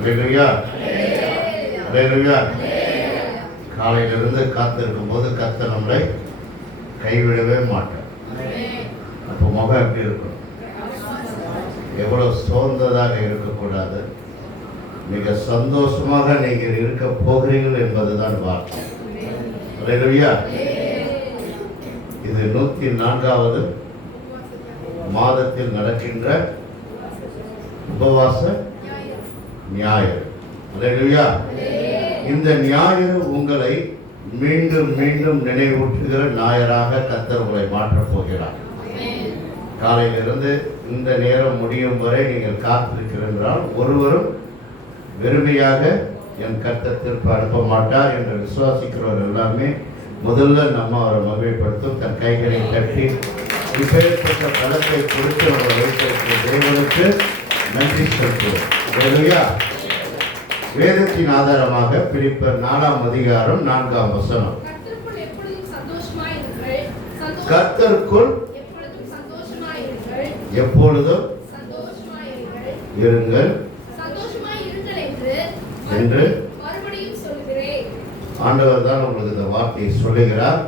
அல்லேலூயா, அல்லேலூயா. காலையிலிருந்து காத்திருக்கும் போது கர்த்தர் நம்மளை கைவிடவே மாட்டார். அப்போ முகம் எப்படி இருக்கும்? எவ்வளவு சோர்ந்ததாக இருக்கக்கூடாது, மிக சந்தோஷமாக நீங்கள் இருக்க போகிறீர்கள் என்பதுதான் வார்த்தை. அல்லேலூயா. இது 104வது மாதத்தில் நடக்கின்ற உபவாச ஞாயிறு. அல்லேலூயா. இந்த ஞாயிறு உங்களை மீண்டும் மீண்டும் நினைவூட்டுகிற ஞாயிறாக கர்த்தர் உங்களை மாற்றப் போகிறார். காலையிலிருந்து இந்த நேரம் முடியும் வரை நீங்கள் காத்திருக்கிறீர்கள். ஒருவரும் வெறுமையாக என் கர்த்தர் திருப்ப அனுப்ப மாட்டார் என்று விசுவாசிக்கிறவர் எல்லாமே முதல்ல நம்ம அவரை மகிழ்ப்படுத்தும் தன் கைகளை தட்டி இப்பேற்பட்ட பலத்தை கொடுத்து அவரை வைத்திருக்கிற தேவனுக்கு நன்றி செலுத்துவோம். அல்லேலூயா. வேதத்தின் ஆதாரமாக பிலிப்பியர் 4ஆம் அதிகாரம் 4ஆம் வசனம். கர்த்தருக்குள் எப்பொழுதும் இருங்கள் என்று ஆண்டவர் தான் உங்களுக்கு இந்த வார்த்தையை சொல்லுகிறார்.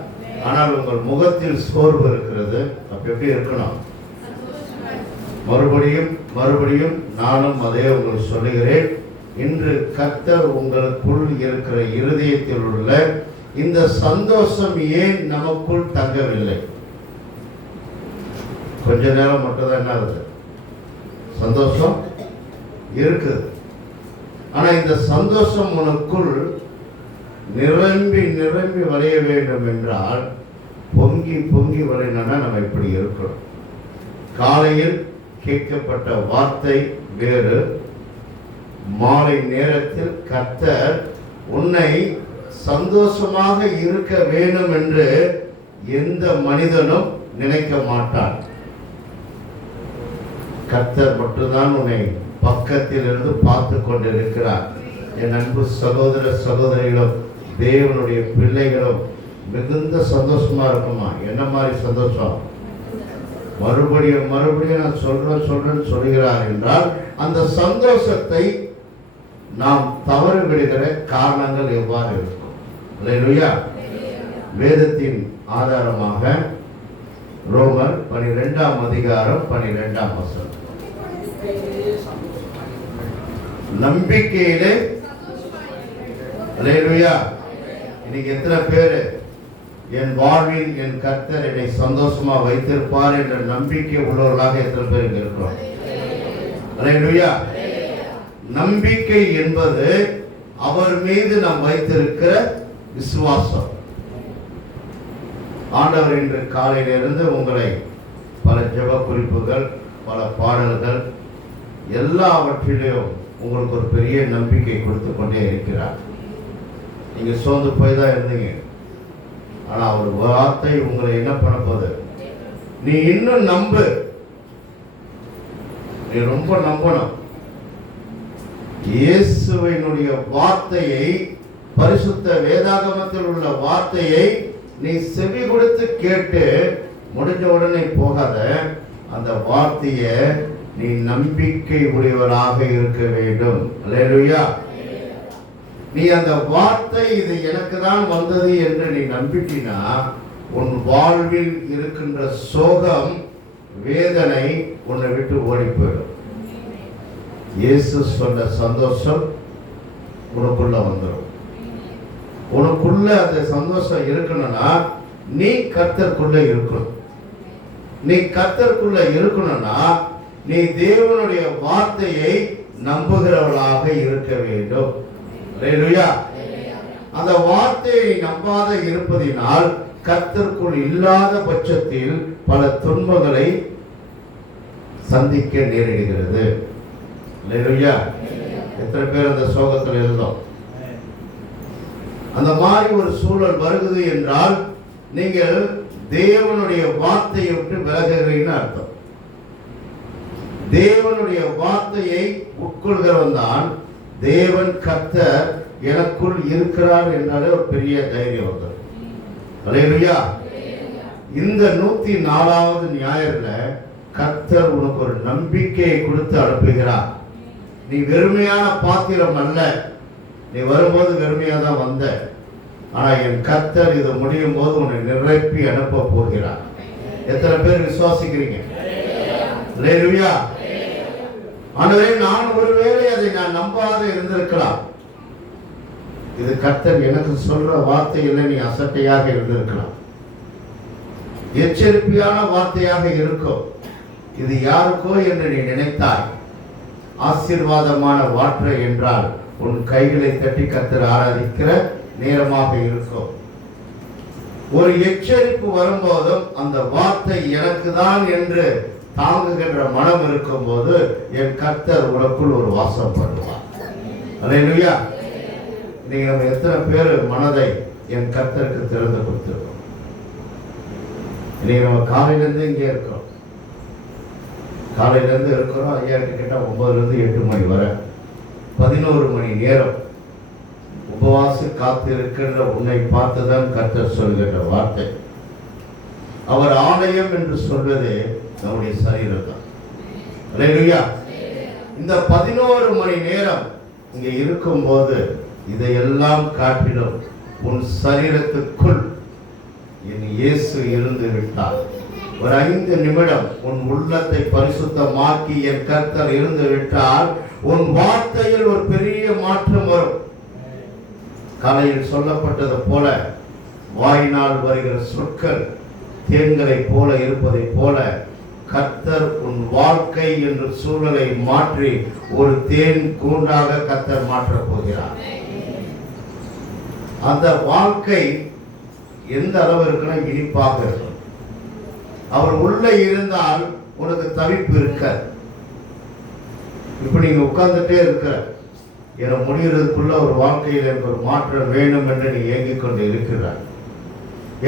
ஆனால் உங்கள் முகத்தில் சோர்வு இருக்கிறது. அப்ப எப்படி இருக்கணும்? மறுபடியும் மறுபடியும் நானும் அதே உங்களுக்கு சொல்லுகிறேன். இன்று கர்த்தர் உங்களுக்குள் இருக்கிற இருதயத்தில் உள்ள இந்த சந்தோஷம் ஏன் நமக்குள் தங்கவில்லை? கொஞ்ச நேரம் மட்டும்தான் என்ன ஆகுது? சந்தோஷம் இருக்குது. ஆனா இந்த சந்தோஷம் உனக்குள் நிரம்பி நிரம்பி வளைய வேண்டும் என்றால் பொங்கி பொங்கி வளையணும்னா நம்ம இப்படி இருக்கணும். காலையில் கேட்கப்பட்ட வார்த்தை வேறு, மாலை நேரத்தில் கர்த்தர் உன்னை சந்தோஷமாக இருக்க வேண்டும் என்று எந்த மனிதனும் நினைக்க மாட்டான். கர்த்தர் மட்டும்தான் உன்னை பக்கத்தில் இருந்து பார்த்து கொண்டிருக்கிறார். என் அன்பு சகோதர சகோதரிகளும் தேவனுடைய பிள்ளைகளும் மிகுந்த சந்தோஷமா இருக்குமா? என்ன மாதிரி சந்தோஷம்? மறுபடியும் மறுபடியும் நான் சொல்றேன்னு சொல்கிறார் என்றால் அந்த சந்தோஷத்தை நாம் தவறு விடுகிற காரணங்கள் எவ்வாறு இருக்கும்? அல்லேலூயா. வேதத்தின் ஆதாரமாக ரோமர் 12ஆம் அதிகாரம் 12ஆம் வசனம். நம்பிக்கையிலே அல்லேலூயா. இன்னைக்கு எத்தனை பேரு என் வாழ்வில் என் கர்த்தர் என்னை சந்தோஷமா வைத்திருப்பார் என்ற நம்பிக்கை உள்ளவர்களாக எத்தனை பேர் இருக்கிறோம்? அல்லேலூயா. நம்பிக்கை என்பது அவர் மீது நாம் வைத்திருக்கிற விசுவாசம். ஆண்டவர் இன்று காலையிலிருந்து உங்களை பல ஜெப குறிப்புகள், பல பாடல்கள் எல்லாவற்றிலும் உங்களுக்கு ஒரு பெரிய நம்பிக்கை கொடுத்து கொண்டே இருக்கிறார். நீங்க சோர்ந்து போய் தான் இருந்தீங்க. ஆனா ஒரு வார்த்தை உங்களை என்ன பண்ண போகுது? நீ இன்னும் நம்பு. நீ ரொம்ப நம்பணும். இயேசுவினுடைய வார்த்தையை, பரிசுத்த வேதாகமத்தில் உள்ள வார்த்தையை நீ செவி கொடுத்து கேட்டு முடிஞ்ச உடனே போகாத. அந்த வார்த்தையை நீ நம்பிக்கை உடையவராக இருக்க வேண்டும். அல்லேலூயா. நீ அந்த வார்த்தை இது எனக்கு தான் வந்தது என்று நீ நம்பிட்டினா உன் வாழ்வில் இருக்கின்ற சோகம், வேதனை உன்னை விட்டு ஓடி போயிடும். இயேசு சொன்ன சந்தோஷம் உனக்குள்ள வந்துடும். உனக்குள்ள அந்த சந்தோஷம் இருக்கணும்னா நீ கர்த்தருக்குள்ள இருக்கணும். நீ கர்த்தருக்குள்ள இருக்கணும்னா நீ தேவனுடைய வார்த்தையை நம்புகிறவளாக இருக்க வேண்டும். அல்லேலூயா. அந்த வார்த்தையை நம்பாத இருப்பதினால் கர்த்தருக்குள் இல்லாத பட்சத்தில் பல துன்பங்களை சந்திக்க நேரிடுகிறது. அல்லேலூயா. எத்தனை பேர் அந்த சோகத்தில் இருந்தோம்? அந்த மாதிரி ஒரு சூழல் வருகிறது என்றால் நீங்கள் தேவனுடைய வார்த்தையை விட்டு விலகுகிறீங்கன்னு அர்த்தம். தேவனுடைய வார்த்தையை உட்கொள்கிறவன் தான் தேவன் கர்த்தர் எனக்குள் இருக்கிறார் என்றாலே ஒரு பெரிய தைரியம் வந்தது. அல்லேலூயா. இந்த 104வது ஞாயிறுல கர்த்தர் உனக்கு ஒரு நம்பிக்கையை கொடுத்து அனுப்புகிறார். நீ வெறுமையான பாத்திரம் அல்ல. நீ வரும்போது வெறுமையா தான் வந்த. ஆனா என் கர்த்தர் இது முடியும் போது உன்னை நிரப்பி அனுப்ப போகிறார். எத்தனை பேர் விசுவாசிக்கிறீங்க? அல்லேலூயா. ஆண்டவரே, நான் ஒருவேளை அதை நான் நம்பாத இருந்திருக்கலாம். இது கர்த்தர் எனக்கு சொல்ற வார்த்தையில் நீ அசட்டையாக இருந்திருக்கலாம். எச்சரிக்கையான வார்த்தையாக இருக்கும். இது யாருக்கோ என்று நீ நினைத்தாய். ஆசீர்வாதமான வார்த்தை என்றால் உன் கைகளை தட்டி கர்த்தர் ஆராதிக்கிற நேரமாக இருக்கும். ஒரு எச்சரிப்பு வரும்போதும் அந்த வார்த்தை எனக்கு தான் என்று தாங்குகின்ற மனம் இருக்கும் போது என் கர்த்தர் உனக்குள் ஒரு வாசம் பண்ணுவார். அல்லேலூயா. நீங்க நம்ம எத்தனை பேர் மனதை என் கர்த்தருக்கு திறந்து கொடுத்திருக்கோம்? இன்னைக்கு நம்ம காலையிலேருந்து இங்கே இருக்கிறோம். காலையிலேருந்து இருக்கிறோம். ஐயா கிட்ட 9லேருந்து 8 மணி வரை 11 மணி நேரம் உபவாசி காத்திருக்கின்ற உன்னை பார்த்துதான் கர்த்தர் சொல்கின்ற வார்த்தை. அவர் ஆலயம் என்று சொல்வதே நம்முடைய சரீரம் தான். அல்லேலூயா. இந்த 11 மணி நேரம் இங்க இருக்கும் போது இதையெல்லாம் காட்டிலும் உன் சரீரத்துக்குள் என் இயேசு இருந்து விட்டார். ஒரு 5 நிமிடம் உன் உள்ளத்தை பரிசுத்தமாக்கி என் கர்த்தர் இருந்து விட்டால் உன் வார்த்தையில் ஒரு பெரிய மாற்றம் வரும். காலையில் சொல்லப்பட்டது போல வாயினால் வருகிற சொற்கள் தேன்களை போல இருப்பதை போல கர்த்தர் உன் வாழ்க்கை என்ற சூழலை மாற்றி ஒரு தேன் கூண்டாக கர்த்தர் மாற்றப் போகிறார். அந்த வாழ்க்கை எந்த அளவு இருக்குன்னா இனிப்பாக இருக்கும். அவர் உள்ளே இருந்தால் உனக்கு தவிப்பு இருக்க. இப்ப நீங்க உட்கார்ந்துட்டே இருக்கிற என முடிகிறதுக்குள்ள ஒரு வாழ்க்கையில் எனக்கு ஒரு மாற்றம் வேணும் என்று நீ ஏங்கிக் கொண்டு இருக்கிறார்.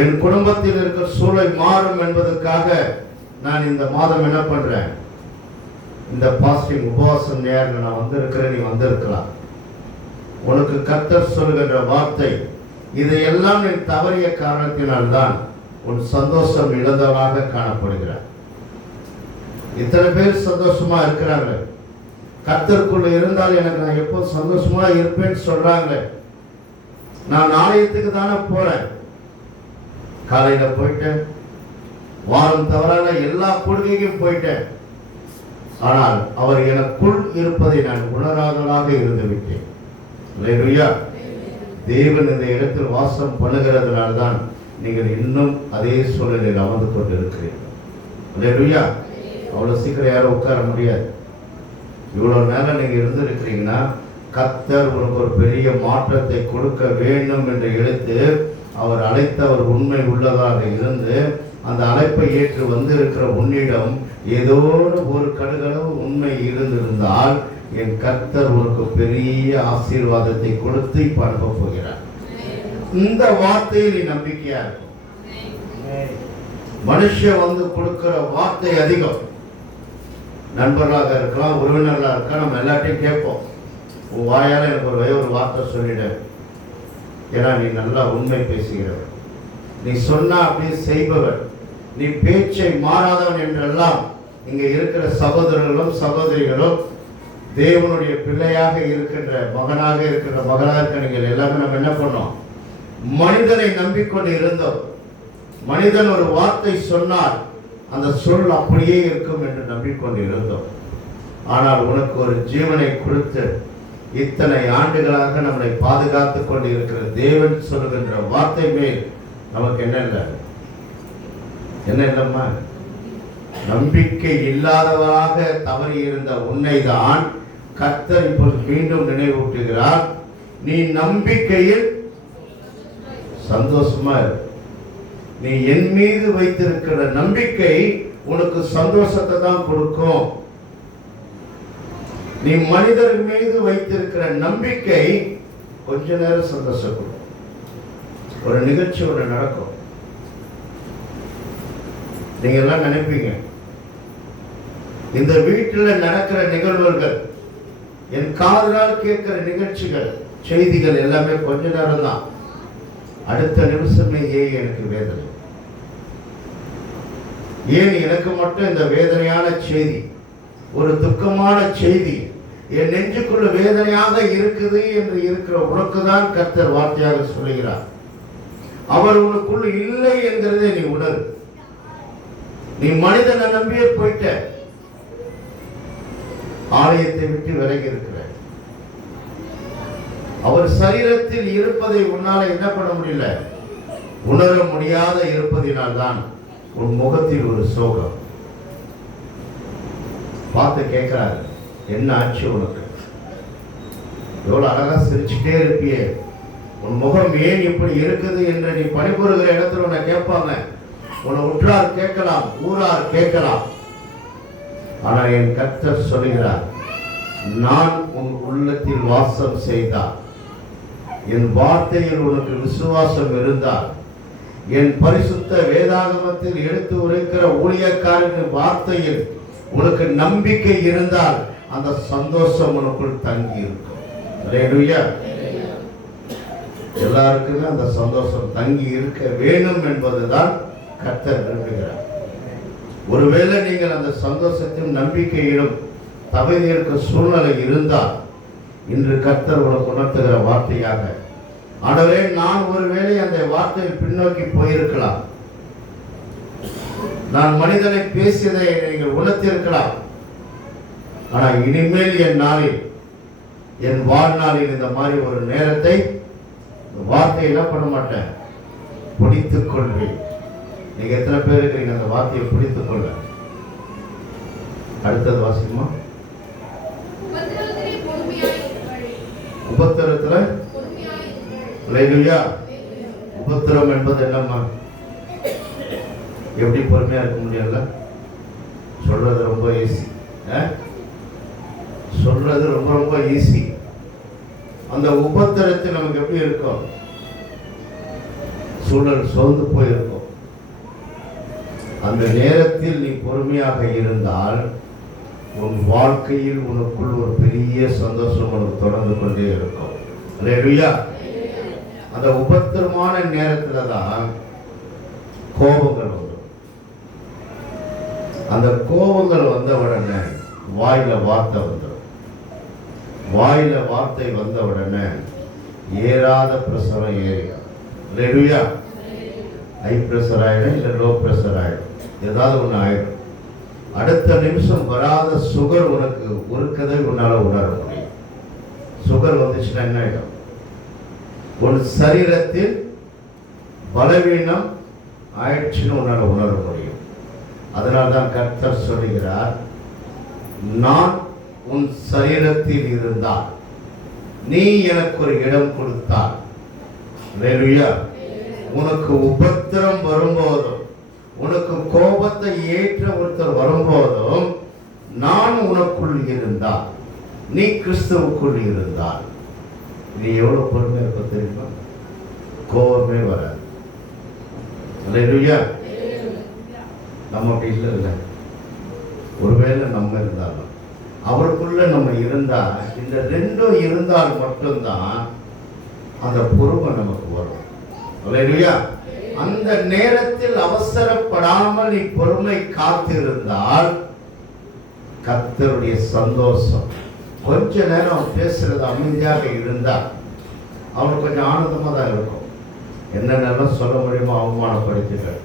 என் குடும்பத்தில் இருக்கிற சூழலை மாறும் என்பதற்காக நான் இந்த மாதம் என்ன பண்றேன், இந்த பாஸ்டிங் உபவாசம் நேரம் நான் வந்திருக்கிறேன். நீ வந்திருக்கலாம். உனக்கு கர்த்தர் சொல்கின்ற வார்த்தை, இதையெல்லாம் நீ தவறிய காரணத்தினால்தான் உன் சந்தோஷம் இழந்தவனாக காணப்படுகிறார். இத்தனை பேர் சந்தோஷமா இருக்கிறாங்க. கர்த்தருக்குள்ள இருந்தால் எனக்கு நான் எப்போ சந்தோஷமா இருப்பேன்னு சொல்றாங்க. நான் ஆலயத்துக்கு தானே போறேன். காலையில போயிட்டேன், வாரம் தவறான எல்லா கொள்கைக்கும் போயிட்டேன். ஆனால் அவர் எனக்குள் இருப்பதை நான் உணராதவனாக இருந்து விட்டேன். அல்லேலூயா. தேவன் இந்த இடத்தில் வாசம் பண்ணுகிறதுனால்தான் நீங்கள் இன்னும் அதே சூழலில் அமர்ந்து கொண்டு இருக்கிறீர்கள். அல்லேலூயா. அவ்வளவு சீக்கிரம் யாரும் உட்கார முடியாது. இவ்வளவு நேரம் நீங்க இருந்திருக்கிறீங்கன்னா கர்த்தர் உனக்கு ஒரு பெரிய மாற்றத்தை கொடுக்க வேண்டும் என்று எடுத்து அவர் அழைத்தவர் உண்மை உள்ளதாக இருந்து அந்த அழைப்பை ஏற்று வந்திருக்கிற உன்னிடம் ஏதோ ஒரு கடுகளவு உண்மை இருந்திருந்தால் என் கர்த்தர் உனக்கு பெரிய ஆசீர்வாதத்தை கொடுத்து இப்ப அனுப்ப போகிறார். இந்த வார்த்தையில் நீ நம்பிக்கையா இருக்கும். மனுஷன் வந்து கொடுக்கிற வார்த்தை அதிகம். நண்பர்களாக இருக்கலாம், உறவினர்களாக இருக்கலாம், நம்ம எல்லாத்தையும் கேட்போம். உன் வாயால எனக்கு ஒரு வார்த்தை சொல்லிட, ஏன்னா நீ நல்லா உண்மை பேசுகிறவர், நீ சொன்னா அப்படியே செய்பவர், நீ பேச்சை மாறாதவன் என்றெல்லாம் இங்க இருக்கிற சகோதரர்களும் சகோதரிகளும் தேவனுடைய பிள்ளையாக இருக்கின்ற மகனாக இருக்கிற மகனாக இருக்க நீங்கள் எல்லாமே நம்ம என்ன பண்ணோம், மனிதனை நம்பிக்கொண்டு இருந்தோம். மனிதன் ஒரு வார்த்தை சொன்னால் அந்த சொல் அப்படியே இருக்கும் என்று நம்பிக்கொண்டு இருந்தோம். ஆனால் உனக்கு ஒரு ஜீவனை கொடுத்து இத்தனை ஆண்டுகளாக நம்மளை பாதுகாத்து கொண்டு இருக்கிற தேவன் சொல்லுகின்ற வார்த்தை மேல் நமக்கு என்ன இல்லைம்மா, நம்பிக்கை இல்லாதவராக தவறி இருந்த உன்னை தான் கர்த்தர் இப்போது மீண்டும் நினைவூட்டுகிறார். நீ நம்பிக்கையில் சந்தோஷமா இரு. நீ என் மீது வைத்திருக்கிற நம்பிக்கை உனக்கு சந்தோஷத்தை தான் கொடுக்கும். நீ மனிதர் மீது வைத்திருக்கிற நம்பிக்கை கொஞ்ச நேரம் சந்தோஷம் கொடுக்கும். ஒரு நிகழ்ச்சி ஒன்று நடக்கும். நீங்க எல்லாம் நினைப்பீங்க இந்த வீட்டில் நடக்கிற நிகழ்வுகள், என் காதலால் கேட்கிற நிகழ்ச்சிகள், செய்திகள் எல்லாமே கொஞ்ச நேரம் தான். அடுத்த நிமிஷமே எனக்கு வேதனை. ஏன் எனக்கு மட்டும் இந்த வேதனையான செய்தி, ஒரு துக்கமான செய்தி என் நெஞ்சுக்குள்ள வேதனையாக இருக்குது என்று இருக்கிற உனக்கு தான் கர்த்தர் வார்த்தையாக சொல்லுகிறார். அவர் உனக்குள்ள இல்லை என்கிறதை நீ உணரு. நீ மனிதனை நம்பியே போயிட்ட, ஆலயத்தை விட்டு விலகி இருக்கிற. அவர் சரீரத்தில் இருப்பதை உன்னால என்ன பண்ண முடியல, உணர முடியாத இருப்பதினால் தான் உன் முகத்தில் ஒரு சோகம். பார்த்து கேட்கிறாரு, என்ன ஆச்சு உனக்கு? எவ்வளவு அழகா சிரிச்சுட்டே இருப்பியே, உன் முகம் ஏன் இப்படி இருக்குது என்று நீ பணிபுரிகிற இடத்துல உன்னை கேட்பாங்க. உன்னை உற்றார் கேட்கலாம், ஊரார் கேட்கலாம். ஆனால் என் கர்த்தர் சொல்கிறார், நான் உன் உள்ளத்தில் வாசம் செய்தார், என் வார்த்தையில் உனக்கு விசுவாசம் இருந்தால், என் பரிசுத்த வேதாகமத்தில் எடுத்து உரைக்கிற ஊழியக்காரரின் வார்த்தையில் உனக்கு நம்பிக்கை இருந்தால் அந்த சந்தோஷம் உனக்குள் தங்கி இருக்கும். அல்லேலூயா. எல்லாருக்குமே அந்த சந்தோஷம் தங்கி இருக்க வேண்டும் என்பதுதான் கர்த்தர் விரும்புகிறார். ஒருவேளை நீங்கள் அந்த சந்தோஷத்தையும் நம்பிக்கையிலும் தவறி இருக்க சூழ்நிலை இருந்தால் இன்று கர்த்தர் உனக்கு உணர்த்துகிற வார்த்தையாக, ஆண்டவரே, நான் ஒருவேளை அந்த வார்த்தையில் பின்னோக்கி போயிருக்கலாம், நான் மனிதனை பேசியதை நீங்கள் உணர்த்திருக்கலாம், ஆனால் இனிமேல் என் நாளில், என் வாழ்நாளில் இந்த மாதிரி ஒரு நேரத்தை வார்த்தையை என்ன பண்ண மாட்டேன், பிடித்துக் கொள்வேன். நீங்க எத்தனை பேர் இருக்கிறீங்க அந்த வார்த்தையை பிடித்துக் கொள்ள? அடுத்தது வாசிக்குமா? உபத்திரத்துல உபத்திரம் என்பது என்னம்மா? எப்படி பொறுமையா இருக்க முடியல? சொல்றது ரொம்ப ஈஸி, சொல்றது ரொம்ப ரொம்ப ஈஸி. அந்த உபத்திரத்தில் நமக்கு எப்படி இருக்கும்? சூழல் சோர்ந்து போயிருக்கும். அந்த நேரத்தில் நீ பொறுமையாக இருந்தால் உன் வாழ்க்கையில் உனக்குள் ஒரு பெரிய சந்தோஷம் உனக்கு தொடர்ந்து கொண்டே இருக்கும். அல்லேலூயா. அந்த உபத்திரமான நேரத்துல தான் கோபங்கள் வரும். அந்த கோபங்கள் வந்த உடனே வாயில வார்த்தை வந்துடும். வாயில வார்த்தை வந்த உடனே ஏறாத பிரஷரம் ஏறிடும். அல்லேலூயா. ஹை பிரஷர் ஆயிடும், இல்லை லோ பிரஷர் ஆயிடும், ஏதாவது ஒன்று ஆயிடும். அடுத்த நிமிஷம் வராத சுகர் உனக்கு ஒருக்கதை உன்னால உணர முடியும். சுகர் வந்துச்சுன்னா என்ன ஆயிடும்? உன் சரீரத்தில் பலவீனம் ஆயிடுச்சுன்னு உன்னால உணர முடியும். அதனால்தான் கர்த்தர் சொல்லுகிறார், நான் உன் சரீரத்தில் இருந்தால், நீ எனக்கு ஒரு இடம் கொடுத்தால், அல்லேலூயா, உனக்கு உபத்திரம் வரும்போதும், உனக்கு கோபத்தை ஏற்ற ஒருத்தர் வரும்போதும், நான் உனக்குள் இருந்தால், நீ கிறிஸ்துவுக்குள் இருந்தால், நீ எவ்வளவு பொறுமையா இருக்க தெரியுமா? கோபமே வராது. அல்லேலூயா. நம்ம அப்படி இல்லை. ஒருவேளை நம்ம இருந்தாலும் அவருக்குள்ள நம்ம இருந்தா, இந்த ரெண்டும் இருந்தால் மட்டும்தான் அந்த பொறுமை நமக்கு வரும். அல்லேலூயா. அந்த நேரத்தில் அவசரப்படாமல் நீ பொறுமை காத்திருந்தால் கர்த்தருடைய சந்தோஷம், கொஞ்ச நேரம் பேசுறது அமைதியாக இருந்தா அவனுக்கு கொஞ்சம் ஆனந்தமா தான் இருக்கும். என்னென்னலாம் சொல்ல முடியுமோ அவமானப்படுத்திகள்,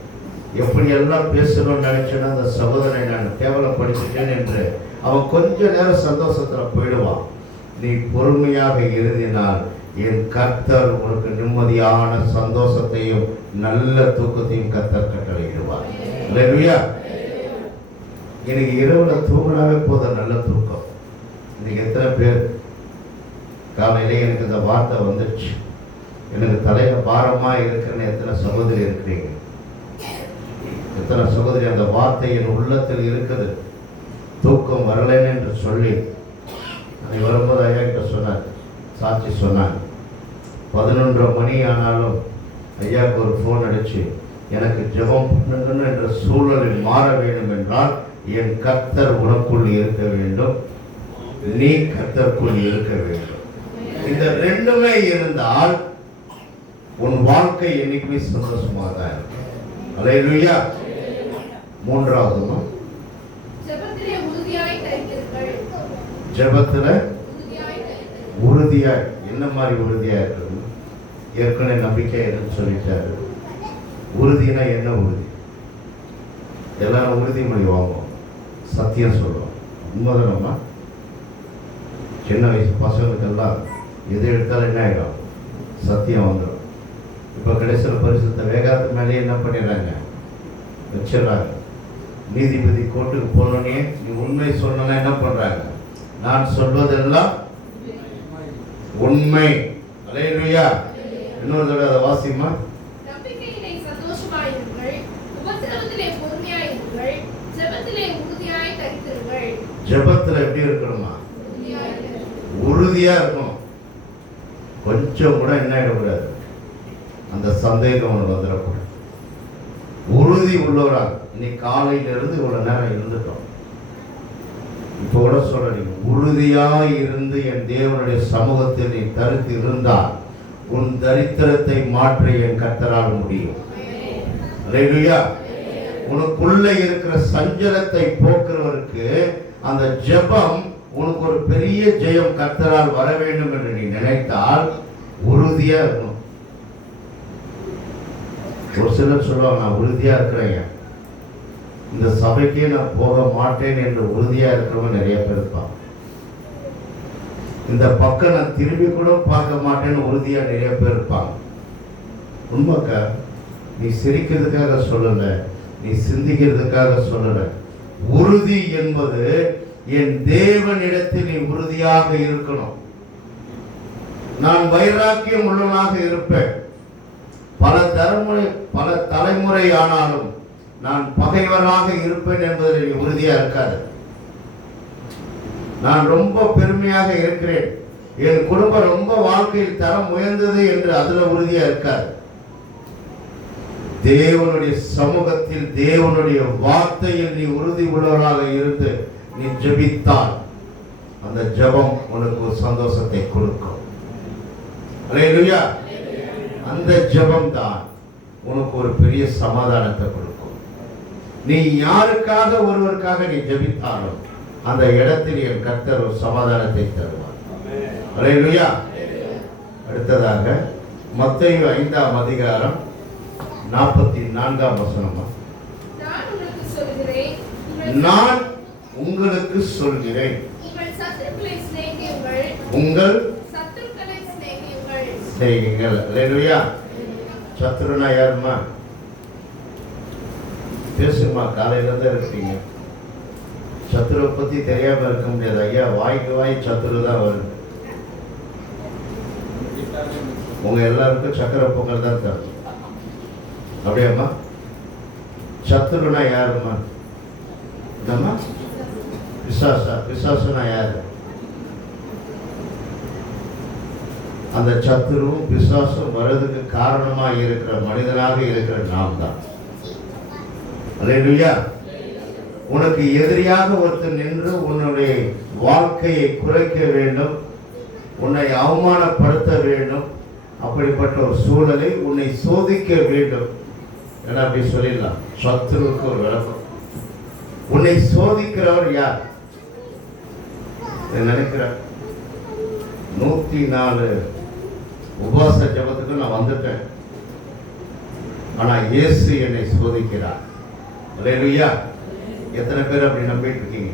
எப்படி எல்லாம் பேசணும்னு நினைச்சேன்னா அந்த சகோதரனை நான் கேவலப்படுத்திட்டேன் என்று அவன் கொஞ்ச நேரம் சந்தோஷத்துல போயிடுவான். நீ பொறுமையாக எழுதினால் என் கர்த்தர் உனக்கு நிம்மதியான சந்தோஷத்தையும் நல்ல தூக்கத்தையும் கர்த்தர் கட்டளையிடுவார். அல்லேலூயா. இன்னைக்கு இரவுல தூங்கினாவே போதும், நல்ல தூக்கம். இன்னைக்கு எத்தனை பேர் காலையிலே எனக்கு இந்த வார்த்தை வந்துடுச்சு, எனக்கு தலையில பாரமா இருக்குன்னு எத்தனை சகோதரி இருக்கிறீங்க? எத்தனை சகோதரி அந்த வார்த்தை என் உள்ளத்தில் இருக்குது, தூக்கம் வரலைன்னு என்று சொல்லி அன்னைக்கு வரும்போது ஐயா கிட்ட சொன்னார், சாட்சி சொன்னாங்க. 11:30 மணி ஆனாலும் ஐயாவுக்கு ஒரு ஃபோன் அடிச்சு, எனக்கு ஜெபம் பண்ணுங்கன்னு என்ற சூழலில் மாற வேண்டும் என்றால் என் கர்த்தர் உனக்குள் இருக்க வேண்டும், நீ கர்த்தருக்குள் இருக்க வேண்டும். இந்த ரெண்டுமே இருந்தால் உன் வாழ்க்கை என்னைக்குமே சந்தோஷமாக தான் இருக்கும். அல்லேலூயா. மூன்றாவது ஜெபத்துல உறுதியாய். என்ன மாதிரி உறுதியா இருக்கிறது? ஏற்கனவே நம்பிக்கை என்னன்னு சொல்லிட்டாரு. உறுதினா என்ன உறுதி? எல்லாரும் உறுதிமொழி வாங்குவோம், சத்தியம் சொல்லுவோம். உண்மைதானம்மா? சின்ன வயசு பசங்களுக்கெல்லாம் எது எடுத்தாலும் என்ன ஆகிடும்? சத்தியம் வந்துடும். இப்போ கடைசியில் பரிசுத்த வேகாத்து மேலேயே என்ன பண்ணிடுறாங்க? வச்சிடறாங்க. நீதிபதி கோர்ட்டுக்கு போனோடனே நீ உண்மை சொன்னா என்ன பண்றாங்க? நான் சொல்வதெல்லாம் உண்மை. அல்லேலூயா. இன்னொரு தடவை அதை வாசிமா. நம்பிக்கையிலே சந்தோஷமாயிருங்கள், உபத்திரவத்திலே பொறுமையாயிருங்கள், ஜெபத்திலே உறுதியாய் தரித்திருங்கள். ஜெபத்துல எப்படி இருக்கணுமா? உறுதியா இருக்கணும். கொஞ்சம் கூட என்ன ஆயிடக்கூடாது? அந்த சந்தேகம் ஒன்று வந்துடக்கூடாது. உறுதி உள்ளவராக இன்னைக்கு காலையில இருந்து இவ்வளவு நேரம் இருந்துட்டோம். இப்போ கூட சொல்றீங்க, உறுதியாய் இருந்து என் தேவனுடைய சமூகத்தில் நீ தரித்து இருந்தால் உன் தரித்திரத்தை மாற்ற என் கர்த்தரால் முடியும். அல்லேலூயா. உனக்குள்ள இருக்கிற சஞ்சலத்தை போக்குறவருக்கு அந்த ஜெபம் உனக்கு ஒரு பெரிய ஜெயம் கர்த்தரால் வர வேண்டும் என்று நீ நினைத்தால் உறுதியா இருக்கணும். ஒரு சிலர் சொல்லுவாங்க, நான் உறுதியா இருக்கிறேன், இந்த சபைக்கே நான் போக மாட்டேன் என்று உறுதியா இருக்கிறவங்க நிறைய பேர் இருப்பாங்க. இந்த பக்கம் நான் திரும்பி கூட பார்க்க மாட்டேன்னு உறுதியா நிறைய பேர் இருப்பாங்க. உண்மைக்கா, நீ சிரிக்கிறதுக்காக சொல்லல, நீ சிந்திக்கிறதுக்காக சொல்லல. உறுதி என்பது என் தேவனிடத்தில் நீ உறுதியாக இருக்கணும். நான் வைராக்கியம் உள்ளவனாக இருப்பேன், பல தலைமுறை ஆனாலும் நான் பகைவராக இருப்பேன் என்பதில் நீ உறுதியா இருக்காது. நான் ரொம்ப பெருமையாக இருக்கிறேன், என் குடும்பம் ரொம்ப வாழ்க்கையில் தரம் உயர்ந்தது என்று அதுல உறுதியா இருக்காது. தேவனுடைய சமூகத்தில் தேவனுடைய வார்த்தையில் நீ உறுதி உள்ளவராக இருந்து நீ ஜெபித்தால் அந்த ஜெபம் உனக்கு ஒரு சந்தோஷத்தை கொடுக்கும். அல்லேலூயா. அந்த ஜெபம் தான் உனக்கு ஒரு பெரிய சமாதானத்தை கொடுக்கும். நீ யாருக்காக ஒருவருக்காக நீ ஜெபித்தாலும் அந்த இடத்தில் என் கர்த்தர் ஒரு சமாதானத்தை தருவார். அல்லேலூயா. அடுத்ததாக மத்தேயு 5ஆம் அதிகாரம் 44ஆம் வசனம். நான் உங்களுக்கு சொல்கிறேன், உங்கள் சிநேகிகள். அல்லேலூயா. சத்துருனா யாருமா? பேசுமா, காலையில தான் இருக்கீங்க. சத்துருவை பத்தி தெரியாம இருக்க முடியாது ஐயா. வாய்க்கு வாய் சத்துரு தான் வருது. உங்க எல்லாருக்கும் சக்கரை பொங்கல் தான் தரும். அப்படியாம்மா? சத்துருனா யாருமா? என்னம்மா? பிசாசா? பிசாசுனா யாரு? அந்த சத்துருவும் பிசாசும் வரதுக்கு காரணமாக இருக்கிற மனிதனாக இருக்கிற நாம் தான். அல்லேலூயா. உனக்கு எதிரியாக ஒருத்தர் நின்று உன்னுடைய வாழ்க்கையை குறைக்க வேண்டும், உன்னை அவமானப்படுத்த வேண்டும், அப்படிப்பட்ட ஒரு சூழலை உன்னை சோதிக்க வேண்டும். ஏன்னா அப்படி சொல்லிடலாம். சத்துருவுக்கு ஒரு விளக்கம். உன்னை சோதிக்கிறவர் யார் நினைக்கிறார்? 104 உபவாச ஜெபத்துக்கு நான் வந்துட்டேன், ஆனா இயேசு என்னை சோதிக்கிறார். அல்லேலூயா. எத்தனை பேர் அப்படி நம்பிட்டு இருக்கீங்க?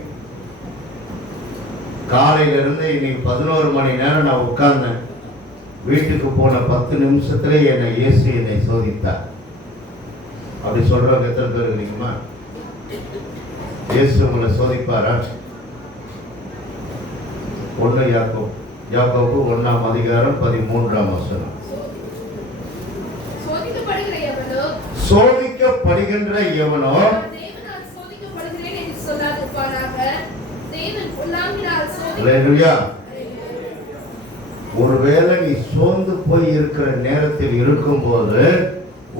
காலையில இருந்து இன்னைக்கு 11 மணி நேரம் நான் உட்கார்ந்தேன். வீட்டுக்கு போன 10 நிமிஷத்துல என்னை சோதித்தார். அப்படி சொல்றவங்க எத்தனை பேர் இருக்கீங்கம்மா? இயேசு உங்களை சோதிப்பாரா? 1 யாக்கோபு 1ஆம் அதிகாரம் 13ஆம் வசனம். சோதிக்கப்படுகின்ற எவனோ ஒருவேளை நீ சோர்ந்து போய் இருக்கிற நேரத்தில் இருக்கும்போது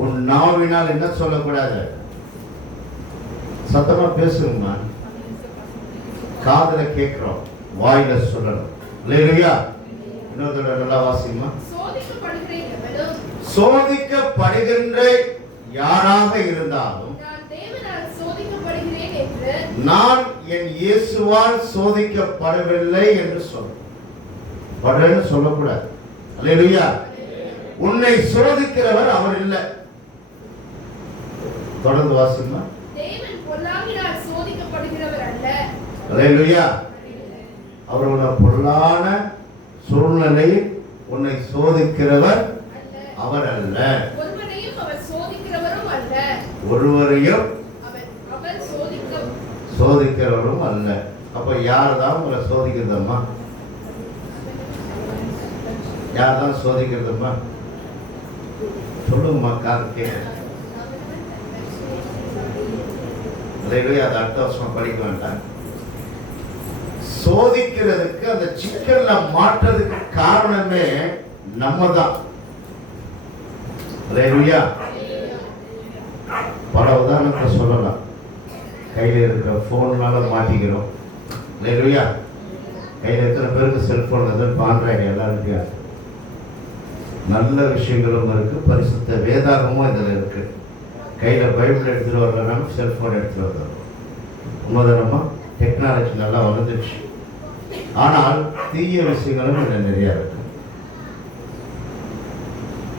உன் நாவினால் என்ன சொல்லக்கூடாது? சத்தமா பேசுங்கம்மா. காதுல கேட்கிறோம், வாயில சொல்லணும். அல்லேலூயா. இன்னொரு நல்லா வாசிமா. சோதிக்கப்படுகின்ற யாராக இருந்தாலும் நான் என் இயேசுவால் சோதிக்கப்படவில்லை என்று சொல்லக்கூடாது. அல்லேலூயா. உன்னை சோதிக்கிறவர் அவர் இல்லை. தொடர்ந்து வாசிமா. தேவன் பொல்லாங்கினால் சோதிக்கப்படுகிறவர் அல்ல. அல்லேலூயா. அவர் உன்னை பொல்லான சூழ்நிலையில் உன்னை சோதிக்கிறவர் அவர் அல்ல. ஒருவரையும் அவர் சோதிக்கிறவரும் அல்ல. ஒருவரையும் அவர் சோதிக்கிறவரும் அல்ல. அப்ப யார்தான் உங்களை சோதிக்கிறதம்மா? யார்தான் சோதிக்கிறதம்மா? சொல்லுங்கம்மா, காது கேட்க. அது அடுத்த வருஷம் படிக்க வேண்டாம். சோதிக்கிறதுக்கு, அந்த சிக்கல்ல மாற்றதுக்கு காரணமே நம்ம தான். பல உதாரணத்தை சொல்லலாம். கையில் இருக்கிற போன்னால மாட்டிக்கிறோம். கையில் எத்தனை பேருக்கு செல்போன் ஆண்ட்ராய்டு எல்லாருக்கும் நல்ல விஷயங்களும் இருக்கு, பரிசுத்த வேதாகமும் இதில் இருக்கு. கையில் பைபிள் எடுத்துட்டு வரலனாலும் செல்போன் எடுத்துட்டு வரலாம். உண்மைதானமா? டெக்னாலஜி நல்லா வளர்ந்துச்சு. ஆனால் தீய விஷயங்களும் இதில் நிறையா இருக்கு.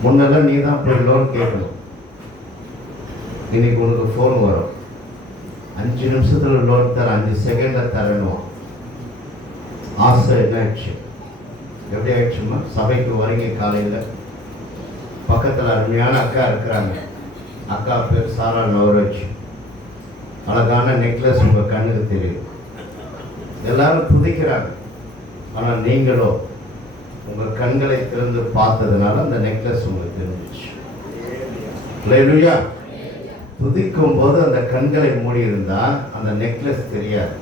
முன்னெல்லாம் நீ தான் போய் லோன் கேட்கணும். இன்னைக்கு உனக்கு ஃபோன் வரும், 5 நிமிஷத்துல லோன் தர, 5 செகண்ட்ல தரணும். ஆசை என்ன ஆயிடுச்சு? எப்படி ஆயிடுச்சுமா? சபைக்கு வரீங்க காலையில், பக்கத்தில் அருமையான அக்கா இருக்கிறாங்க. அக்கா பேர் சாரா நவராஜ். அழகான நெக்லஸ் உங்கள் கண்ணுக்கு தெரியும், எல்லாரும் துதிக்கிறாங்க. ஆனால் நீங்களோ உங்கள் கண்களை திறந்து பார்த்ததுனால அந்த நெக்லஸ் உங்களுக்கு தெரிஞ்சிச்சு. அல்லேலூயா. துதிக்கும் போது அந்த கண்களை மூடி இருந்தா அந்த நெக்லஸ் தெரியாது.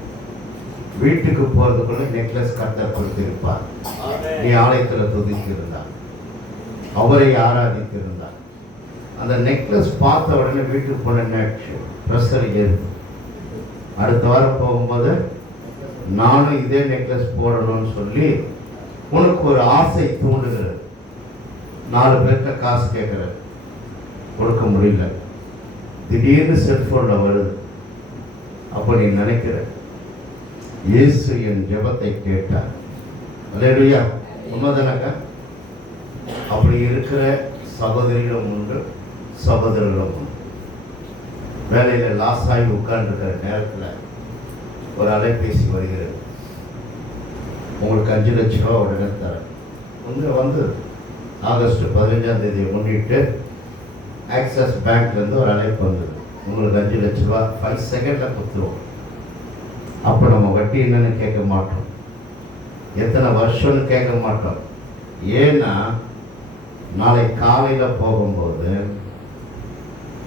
வீட்டுக்கு போறதுக்குள்ள நெக்லஸ் கர்த்தர் கொடுத்திருப்பார். நீ ஆலயத்தில் துதித்திருந்தா, அவரை ஆராதித்திருந்தா, அந்த நெக்லஸ் பார்த்த உடனே வீட்டுக்கு போன ப்ரெஷர் ஏறும். அடுத்த வாரம் போகும்போது நானும் இதே நெக்லஸ் போடணும்னு சொல்லி உனக்கு ஒரு ஆசை தூண்டுகிறது. 4 பேர்கிட்ட காசு கேட்குற, கொடுக்க முடியல. திடீர்னு செல்போன்ல வருது. அப்போ நீ நினைக்கிற, இயேசு என் ஜெபத்தை கேட்டார். அல்லேலூயா. உண்மைதானக்கா? அப்படி இருக்கிற சகோதரிகளும் உண்டு, சகோதரர்களும் உண்டு. வேலையில் லாஸ் ஆகி உட்கார்ந்துருக்கிற நேரத்தில் ஒரு அலைபேசி வருகிறது. உங்களுக்கு 5 லட்சம் ரூபா உடனே தரேன். வந்து ஆகஸ்ட் 15ஆம் தேதியை முன்னிட்டு ஆக்சிஸ் பேங்க்லேருந்து ஒரு அழைப்பு வந்தது. உங்களுக்கு 5 லட்ச ரூபா 5 செகண்டில் கொடுத்துருவோம். அப்போ நம்ம வட்டி என்னன்னு கேட்க மாட்டோம், எத்தனை வருஷம்னு கேட்க மாட்டோம். ஏன்னா நாளை காலையில் போகும்போது,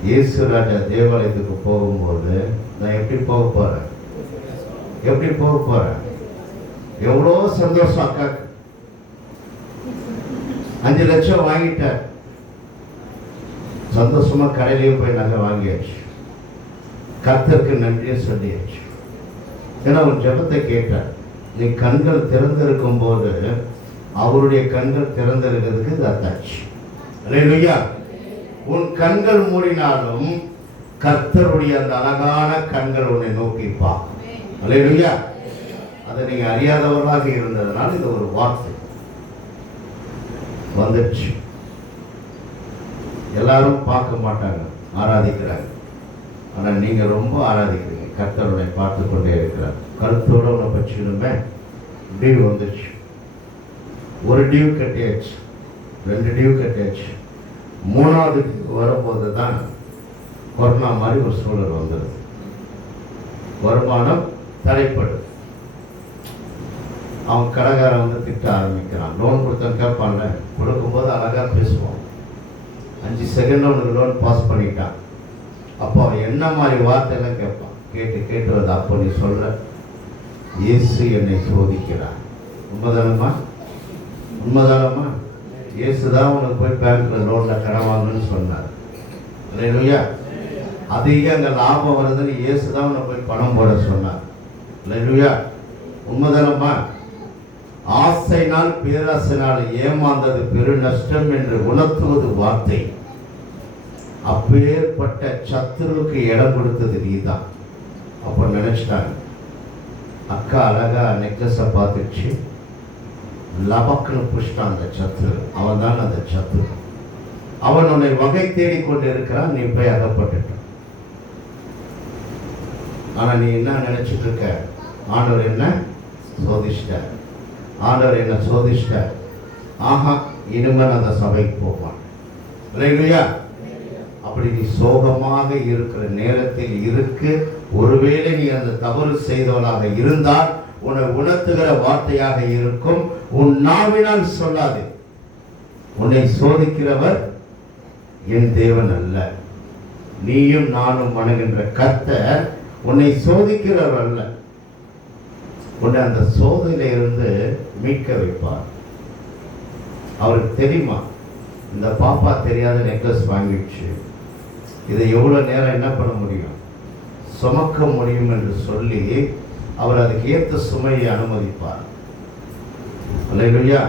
இயேசு ராஜா தேவாலயத்துக்கு போகும்போது நான் எப்படி போக போகிறேன்? எவ்வளோ சந்தோஷம் அக்காக்கு. 5 லட்சம் வாங்கிட்டார். சந்தோஷமா கடையிலையும் போய் நாங்கள் வாங்கியாச்சு. கர்த்தருக்கு நன்றியை சொல்லியாச்சு. ஏன்னா உன் ஜெபத்தை கேட்டார். நீ கண்கள் திறந்திருக்கும் போது அவருடைய கண்கள் திறந்திருக்கிறதுக்கு இது அத்தாச்சு. அல்லேலூயா. உன் கண்கள் மூடினாலும் கர்த்தருடைய அந்த அழகான கண்கள் உன்னை நோக்கிப்பா. அல்லேலூயா. அதை நீங்க அறியாதவர்களாக இருந்ததுனால இது ஒரு வார்த்தை வந்துடுச்சு. எல்லாரும் பார்க்க மாட்டாங்க, ஆராதிக்கிறாங்க. ஆனால் நீங்க ரொம்ப ஆராதிக்கிறீங்க. கர்த்தருடைய பார்த்து கொண்டே இருக்கிறார். கருத்தோட உன்னை பற்றியுமே டியூ வந்துச்சு. ஒரு டியூ கட்டியாச்சு, 2 டியூ கட்டியாச்சு. 3வது வரும்போது தான் கொரோனா மாதிரி ஒரு சூழல் வந்துடுது. வருமானம் தடைப்படுது. அவன் கடைக்காரன் வந்து திட்ட ஆரம்பிக்கிறான். லோன் கொடுத்தவன் கேட்பான்ல, கொடுக்கும்போது அழகாக பேசுவான். 5 செகண்டில் உனக்கு லோன் பாஸ் பண்ணிட்டான். அப்போ அவன் என்ன மாதிரி வார்த்தையெல்லாம் கேட்பான். கேட்டு வருது. அப்போ நீ சொல்ற, இயேசு என்னை சோதிக்கிறான். உண்மைதானம்மா? இயேசு தான் உனக்கு போய் பேங்க்ல லோன்ல கடன் வாங்கணும்னு சொன்னார். அல்லேலூயா. அதிக அங்கே லாபம் வருதுன்னு இயேசு தான் உனக்கு போய் பணம் போட சொன்னார். அல்லேலூயா. உண்மைதானம்மா? ஆசைனால் பேராசைனால் ஏமாந்தது பெரு நஷ்டம் என்று உணர்த்துவது வார்த்தை. அப்பேற்பட்ட சத்துருவுக்கு இடம் கொடுத்தது நீதான். அப்போ நினைச்சிட்டாங்க, அக்கா அழகா நெக்லஸை பார்த்துச்சு, லபக்குன்னு புஷ்டான் அந்த சத்து. அவன் தான் அந்த சத்து. அவன் உன்னை வகை தேடிக்கொண்டு இருக்கிறான், நீ போய் அகப்பட்டுட்ட. ஆனா நீ என்ன நினைச்சிட்டு இருக்க? ஆண்டவர் என்ன சோதிச்சிட்டார், ஆண்டவர் என்ன சோதிச்சிட்டார். ஆஹா, இனிமேல் அந்த சபைக்கு போவான். இல்லையா? அப்படி நீ சோகமாக இருக்கிற நேரத்தில் இருக்கு. ஒருவேளை நீ அந்த தவறு செய்தவனாக இருந்தால் உன்னை உணர்த்துகிற வார்த்தையாக இருக்கும். உன் நாவினால் சொல்லாது, உன்னை சோதிக்கிறவர் என் தேவன் அல்ல, நீயும் நானும் வணங்குகின்ற கர்த்தர் உன்னை சோதிக்கிறவர் அல்ல. உன்னை அந்த சோதனையில இருந்து மீட்க வைப்பார். அவருக்கு தெரியுமா, இந்த பாப்பா தெரியாத நெக்லஸ் வாங்கிடுச்சு, இதை எவ்வளவு நேரம் என்ன பண்ண முடியும், சுமக்க முடியும் என்று சொல்லி அவர் அதுக்கு ஏற்ற சுமையை அனுமதிப்பார். அல்லேலூயா.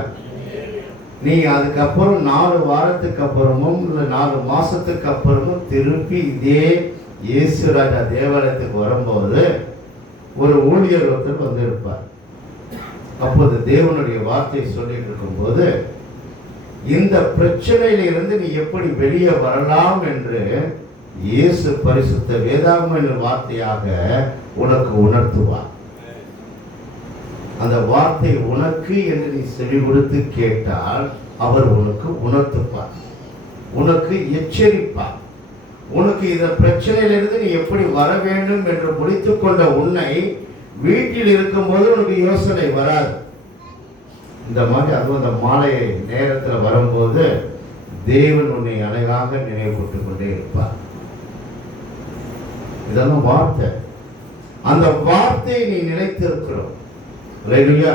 நீ அதுக்கப்புறம் 4 வாரத்துக்கு அப்புறமும் இல்லை 4 மாசத்துக்கு அப்புறமும் திருப்பி இதே இயேசு ராஜா தேவாலயத்துக்கு வரும்போது ஒரு ஊழியர் ஒருத்தர் வந்து இருப்பார். அப்போது தேவனுடைய வார்த்தை சொல்லிட்டு இருக்கும்போது, இந்த பிரச்சனையில இருந்து நீ எப்படி வெளியே வரலாம் என்று இயேசு பரிசுத்த வேதாகம வார்த்தையாக உனக்கு உணர்த்துவார். அந்த வார்த்தை உனக்கு என்று நீ செவி கொடுத்து கேட்டால் அவர் உனக்கு உணர்த்துப்பார், உனக்கு எச்சரிப்பார். உனக்கு இந்த பிரச்சனையிலிருந்து நீ எப்படி வர வேண்டும் என்று முடித்துக் கொண்ட உன்னை வீட்டில் இருக்கும்போது உனக்கு யோசனை வராது. இந்த மாதிரி அதுவும் அந்த மாலை நேரத்தில் வரும்போது தேவன் உன்னை அழகாக நினைவுபட்டுக் கொண்டே இருப்பார். இதெல்லாம் வார்த்தை. அந்த வார்த்தையை நீ நினைத்திருக்கிறோம். அல்லேலூயா.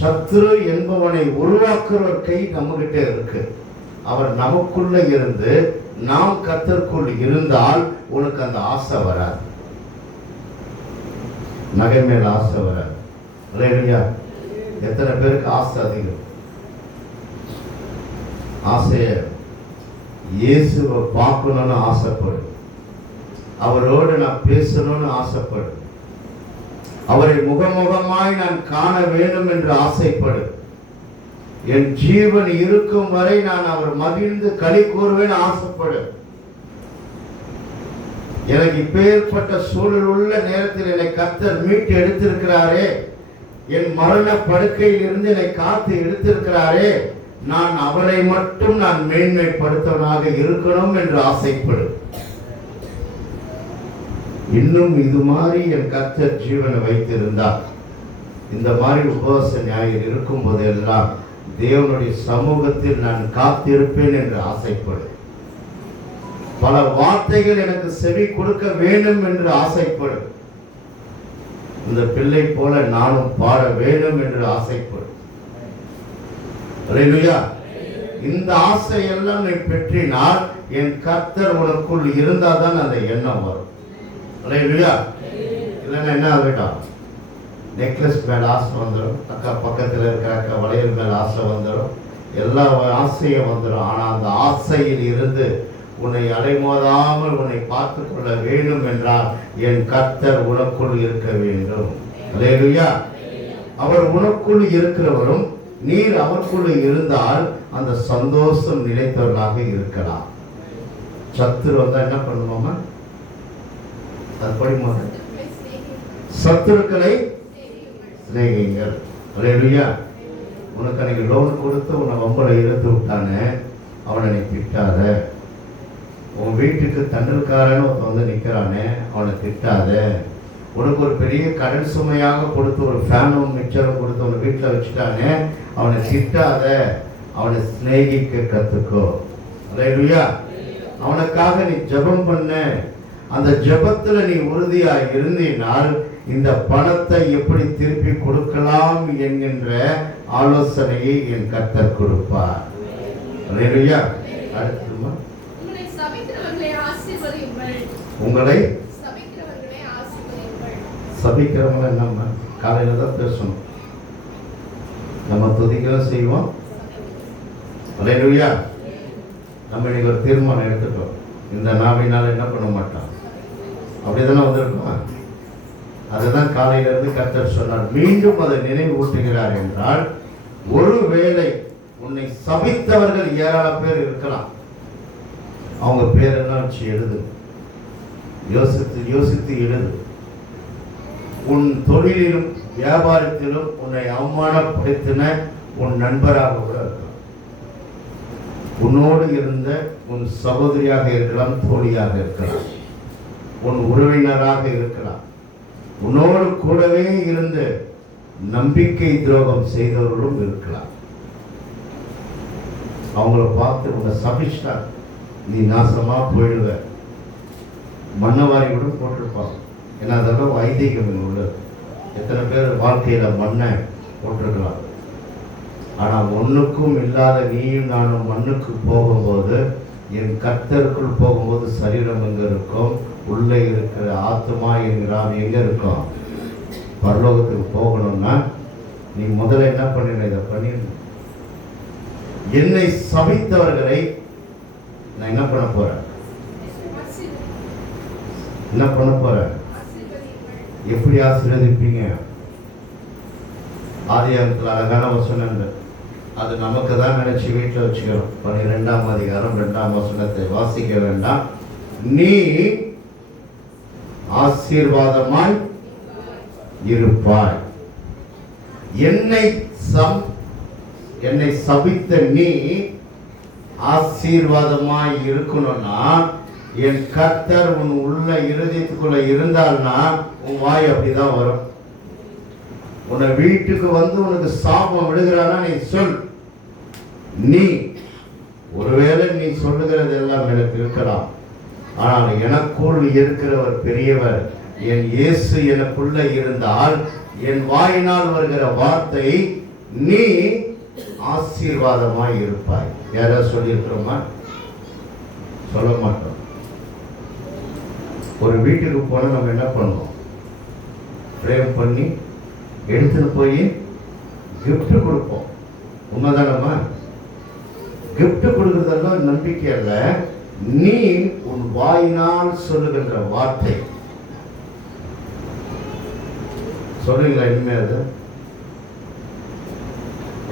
சத்துரு என்பவனை உருவாக்குற ஒரு கை நம்ம கிட்ட இருக்கு. அவர் நமக்குள்ள இருந்து நாம் கர்த்தருக்குள் இருந்தால் உனக்கு அந்த ஆசை வராது, நகை மேல ஆசை வராது. அல்லேலூயா. எத்தனை பேருக்கு ஆசை அதிகம்? ஆசைய இயேசுவை பார்க்கணும்னு ஆசைப்படும், அவரோடு நான் பேசணும்னு ஆசைப்படும், அவரை முகமுகமாய் நான் காண வேண்டும் என்று ஆசைப்படும். என் ஜீவன் இருக்கும் வரை நான் அவர் மகிழ்ந்து களி கூறுவேன் ஆசைப்படும். எனக்கு இப்பேற்பட்ட சூழல் உள்ள நேரத்தில் என்னை கர்த்தர் மீட்டு எடுத்திருக்கிறாரே, என் மரண படுக்கையில் இருந்து என்னை காத்து எடுத்திருக்கிறாரே, நான் அவரை மட்டும் நான் மேன்மைப்படுத்தவனாக இருக்கணும் என்று ஆசைப்படும். இன்னும் இது மாதிரி என் கர்த்தர் ஜீவனை வைத்திருந்தார், இந்த மாதிரி உபவாச ஞாயிறு இருக்கும் போதெல்லாம் தேவனுடைய சமூகத்தில் நான் காத்திருப்பேன் என்று ஆசைப்படும். பல வார்த்தைகள் எனக்கு செவி கொடுக்க வேண்டும் என்று ஆசைப்படும். இந்த பிள்ளை போல நானும் பாட வேண்டும் என்று ஆசைப்படும். அல்லேலூயா. இந்த ஆசையெல்லாம் நீ பெற்றினால் என் கர்த்தர் உனக்குள் இருந்தால் தான் அந்த எண்ணம் வரும். அல்லேலூயா. இல்லைன்னா என்ன ஆகிட்டோம், நெக்லஸ் மேல ஆசை வந்துடும், அக்கா பக்கத்தில் இருக்கிற அக்கா வளையல் மேல ஆசை வந்துடும், எல்லா ஆசையும் வந்துடும். ஆனால் அந்த ஆசையில் இருந்து உன்னை அலைமோதாமல் உன்னை பார்த்து கொள்ள வேண்டும் என்றால் என் கர்த்தர் உனக்குள் இருக்க வேண்டும். அல்லேலூயா. அவர் உனக்குள் இருக்கிறவரும் நீர் அவருக்குள் இருந்தால் அந்த சந்தோஷம் நிலைத்தவர்களாக இருக்கலாம். சத்துரு வந்தா என்ன பண்ணுவோமா? அது படிமா, சத்துருக்களை சிநேகியுங்கள். அல்லேலூயா. உனக்கு அன்னைக்கு லோன் கொடுத்து உன்னை வம்பளை இழுத்து விட்டானே, அவனை நீ திட்டாத. உன் வீட்டுக்கு தண்டல்காரன்னு ஒருத்தன் வந்து நிற்கிறானே, அவனை திட்டாத. உனக்கு ஒரு பெரிய கடன் சுமையாக கொடுத்து ஒரு ஃபேனும் மிக்சரும் கொடுத்து உன் வீட்டில் வச்சுட்டானே, அவனை திட்டாத, அவனை சிநேகிக்க கற்றுக்கோ. அல்லேலூயா. அவனுக்காக நீ ஜெபம் பண்ண. அந்த ஜெபத்தில் நீ உறுதியாக இருந்தினால் இந்த பணத்தை எப்படி திருப்பி கொடுக்கலாம் என்கின்ற ஆலோசனையை என் கர்த்தர் கொடுப்பார். அல்லேலூயா. அடுத்துமா, உங்களை சபிக்கிறவங்க நம்ம காலையில தான் பேசணும். நம்ம துதிக்கலாம் செய்வோம். அல்லேலூயா. நம்ம இன்னைக்கு ஒரு தீர்மானம் எடுத்துட்டோம், இந்த நாவினால என்ன பண்ண மாட்டோம். அப்படிதானே வந்திருக்கோம். அதுதான் காலையிலிருந்து கர்த்தர் சொன்னார். மீண்டும் அதை நினைவூட்டுகிறார் என்றால், ஒருவேளை உன்னை சபித்தவர்கள் ஏராளம் பேர் இருக்கலாம். அவங்க பேரெல்லாம் வச்சு எழுது, யோசித்து யோசித்து எழுது. உன் தொழிலிலும் வியாபாரத்திலும் உன்னை அவமானப்படுத்தின உன் நண்பராக கூட இருக்கலாம், உன்னோடு இருந்த உன் சகோதரியாக இருக்கலாம், தோழியாக இருக்கலாம், உன் உறவினராக இருக்கலாம், உன்னோடு கூடவே இருந்து நம்பிக்கை துரோகம் செய்தவர்களும் இருக்கலாம். அவங்கள பார்த்து உன்னை சபிச்சா நீ நாசமா போயிடுவ, மண்ணவாரி கூட போட்டிருப்பாங்க. ஏன்னா அதெல்லாம் ஐதீகம் உள்ளது. எத்தனை பேர் வாழ்க்கையில மண்ணை போட்டிருக்கலாம். ஆனா ஒண்ணுக்கும் இல்லாத நீயும் நானும் மண்ணுக்கு போகும்போது, என் கர்த்தருக்குள் போகும்போது சரீரம் எங்க இருக்கும், உள்ளே இருக்கிற ஆத்மா என்கிறான் எங்க இருக்கும். பரலோகத்துக்கு போகணும்னா நீ முதல்ல என்ன பண்ணிடணும், இதை பண்ணிடணும். என்னை சபித்தவர்களை நான் என்ன பண்ண போறேன், என்ன பண்ண போறேன், எப்படி ஆசீர்வதிப்பீங்க? ஆதியாகமத்தில் அழகான வசனங்கள், அது நமக்கு தான் நினைச்சு வீட்டில் வச்சுக்கணும். 12ஆம் அதிகாரம் 2ஆம் வசனத்தை வாசிக்க வேண்டாம். நீ ஆசீர்வாதமாய் இருப்பாய். என்னை சபித்த நீ ஆசீர்வாதமாய் இருக்கணும்னா, என் கர்த்தர் உன் உள்ள இருதயத்துக்குள்ள இருந்தால்னா உன் வாய் அப்படிதான் வரும். உன்னை வீட்டுக்கு வந்து உனக்கு சாபம் விடுகிறானா நீ சொல். நீ ஒருவேளை நீ சொல்லுகிறது எல்லாம் எனக்கு இருக்கலாம், ஆனால் எனக்குள் இருக்கிறவர் பெரியவர். என் இயேசு எனக்குள்ள இருந்தால் என் வாயினால் வருகிற வார்த்தை நீ ஆசீர்வாதமாய் இருப்பாய். யாராவது சொல்லியிருக்கிறோமா? சொல்ல மாட்டோம். ஒரு வீட்டுக்கு போன நம்ம என்ன பண்ணுவோம், பிரேம் பண்ணி எடுத்துட்டு போய் கிஃப்ட் கொடுப்போம். உண்மைதானம்மா? கிஃப்ட் கொடுக்கறதெல்லாம் நம்பிக்கை அல்ல, நீ உன் வாயினால் சொல்லுகின்ற வார்த்தை. சொல்லுங்களா இனிமே அது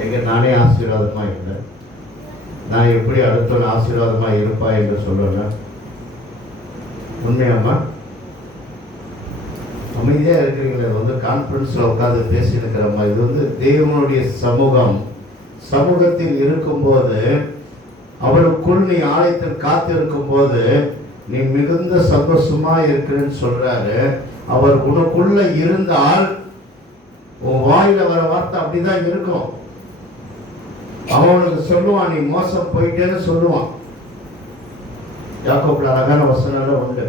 எங்க நானே ஆசீர்வாதமா இல்லை, நான் எப்படி அடுத்த ஆசீர்வாதமா இருப்பா என்று சொல்லல. உண்மையாமா? அமைதியா இருக்கிறீங்களே, வந்து கான்ஃபரன்ஸ்ல உட்காந்து பேசியிருக்கிற மாதிரி. இது வந்து தேவனுடைய சமூகம். சமூகத்தில் இருக்கும்போது, அவளுக்குள் நீ ஆலயத்தில் காத்திருக்கும் போது நீ மிகுந்த சந்தோஷமா இருக்கிறேன்னு சொல்றாரு. அவர் உனக்குள்ள இருந்தால் உன் வாயில வர வார்த்தை அப்படிதான் இருக்கும். அவனுக்கு சொல்லுவான், நீ மோசம் போயிட்டேன்னு சொல்லுவான். யாக்கோப்ல அழகான வசனம் உண்டு.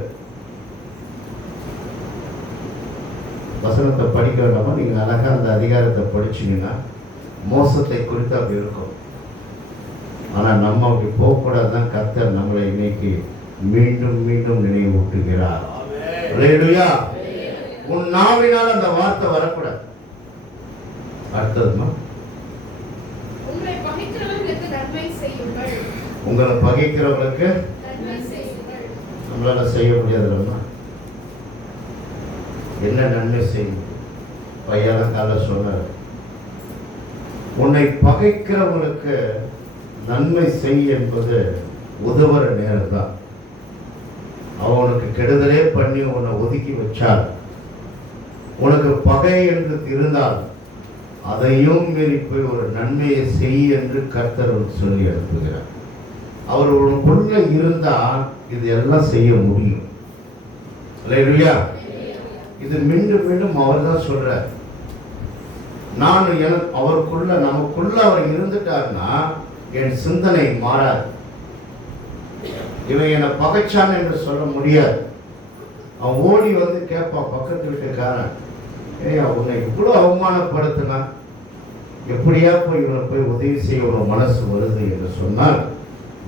வசனத்தை படிக்க வேண்டாமா? நீங்க அழகா அந்த அதிகாரத்தை படிச்சீங்கன்னா மோசத்தை குறித்து அப்படி இருக்கும். ஆனா நம்ம அப்படி போகக்கூடாதுதான் கர்த்தர் நம்மளை இன்னைக்கு மீண்டும் மீண்டும் நினைவூட்டுகிறார். அல்லேலூயா. உன் நாவினால் அந்த வார்த்தை வரக்கூடாது. அடுத்ததுமா, உங்களை பகைக்கிறவர்களுக்கு நன்மை செய்யுங்கள். உங்களை பகைக்கிறவர்களுக்கு நன்மை செய்யுங்கள். நம்மளால செய்ய முடியாதுல்லம்மா. என்ன நன்மை செய்யும்? பையன கால சொன்னார், உன்னை பகைக்கிறவங்களுக்கு நன்மை செய் என்பது உதவுற நேரம் தான். அவனுக்கு கெடுதலே பண்ணி உன்னை ஒதுக்கி வச்சால், உனக்கு பகை என்று இருந்தால் அதையும் மீறி போய் ஒரு நன்மையை செய் என்று கர்த்தர் சொல்லி அனுப்புகிறார். அவர் உனக்குள்ள இருந்தா இது எல்லாம் செய்ய முடியும். அல்லேலூயா. இது மீண்டும் மீண்டும் அவர் தான் சொல்றார். நான் அவருக்குள்ள நமக்குள்ள அவர் இருந்துட்டார்னா என் சிந்தனை மாறாது. இவன் என்னை பகைச்சான் என்று சொல்ல முடியாது. அவன் ஓடி வந்து கேட்பான் பக்கத்து வீட்டுக்காரன், ஏய் உன்னை இவ்வளோ அவமானப்படுத்தினா எப்படியா போய் இவனை போய் உதவி செய்ய ஒரு மனசு வருது என்று சொன்னால்,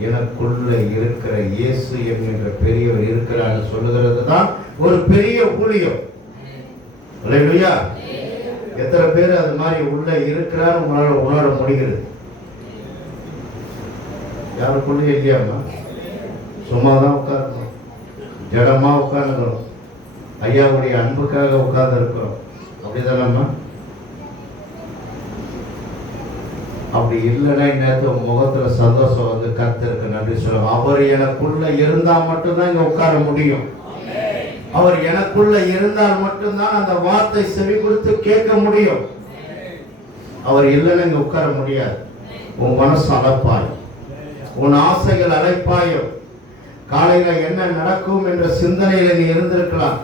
எனக்குள்ள இருக்கிற இயேசு என்கின்ற பெரியவர் இருக்கிறார் சொல்லுகிறது தான் ஒரு பெரிய ஊழியம். அல்லேலூயா. எத்தனை பேர் அது மாதிரி உள்ள இருக்கிறார் உங்களால உணர முடிகிறது? யாருக்குள்ளே இல்லையாமா? சும்மா தான் உட்காரணும், ஜடமா உட்காந்துக்கணும். ஐயாவுடைய அன்புக்காக உட்கார்ந்து இருக்கிறோம். அப்படிதானம்மா? அப்படி இல்லைன்னா நேற்று முகத்துல சந்தோஷம் வந்து கர்த்தருக்கு நன்றி சொல்லுவோம். அவர் எனக்குள்ள இருந்தா மட்டும்தான் இங்க உட்கார முடியும். அவர் எனக்குள்ள இருந்தால் மட்டும்தான் அந்த வார்த்தை செவி கொடுத்து கேட்க முடியும். அவர் இல்லைன்னா இங்க உட்கார முடியாது. உன் மனசு அழைப்பாய், உன் ஆசைகள் அழைப்பாயும். காலையில என்ன நடக்கும் என்ற சிந்தனையில நீ இருந்திருக்கலாம்.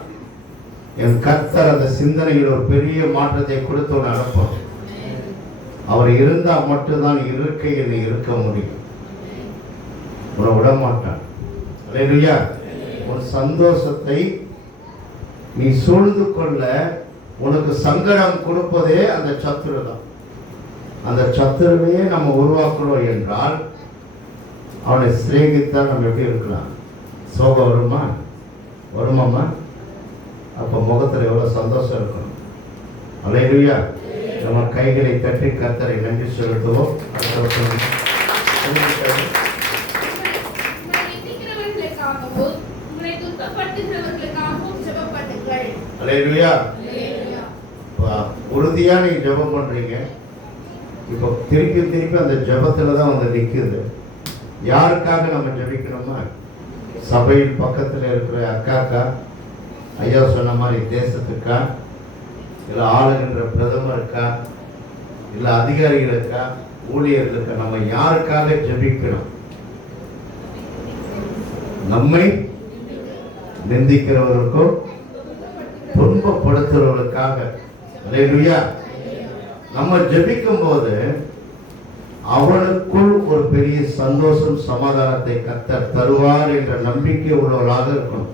என் கர்த்தர் அந்த சிந்தனையில் ஒரு பெரிய மாற்றத்தை கொடுத்து உன்னை அனுப்பும். அவர் இருந்தால் மட்டும்தான் இருக்கையில் நீ இருக்க முடியும். உன்னை விட மாட்டான். அல்லேலூயா. உன் சந்தோஷத்தை நீ சூழ்ந்து கொள்ள உனக்கு சங்கடம் கொடுப்பதே அந்த சத்துரு தான். அந்த சத்துருவையே நம்ம உருவாக்குறோம் என்றால் அவனை சிநேகித்தால் நம்ம எப்படி இருக்கலாம்? சோகம் வருமா? வருமாம்மா? அப்போ முகத்தில் எவ்வளோ சந்தோஷம் இருக்கணும். அல்லேலூயா. நம்ம கைகளை தட்டி கர்த்தரை நன்றி செலுத்துவோம். அல்லேலூயா. உறுதியா நீ ஜெபம் பண்றீங்க. இப்போ திருப்பி அந்த ஜெபத்துல தான் வந்து நிற்குது. யாருக்காக நம்ம ஜெபிக்கணுமா? சபையில் பக்கத்தில் இருக்கிற அக்காக்கா, ஐயா சொன்ன மாதிரி தேசத்துக்கா, இல்லை ஆளுகின்ற பிரதமருக்கா, இல்லை அதிகாரிகளுக்கா, ஊழியர்களுக்கா? நம்ம யாருக்காக ஜெபிக்கணும்? நம்மை நிந்திக்கிறவர்களுக்கும் துன்பப்படுத்துறவர்களுக்காக. அல்லேலூயா. நம்ம ஜெபிக்கும் போது அவனுக்குள் ஒரு பெரிய சந்தோஷம், சமாதானத்தை கர்த்தர் தருவார் என்ற நம்பிக்கை உள்ளவர்களாக இருக்கணும்.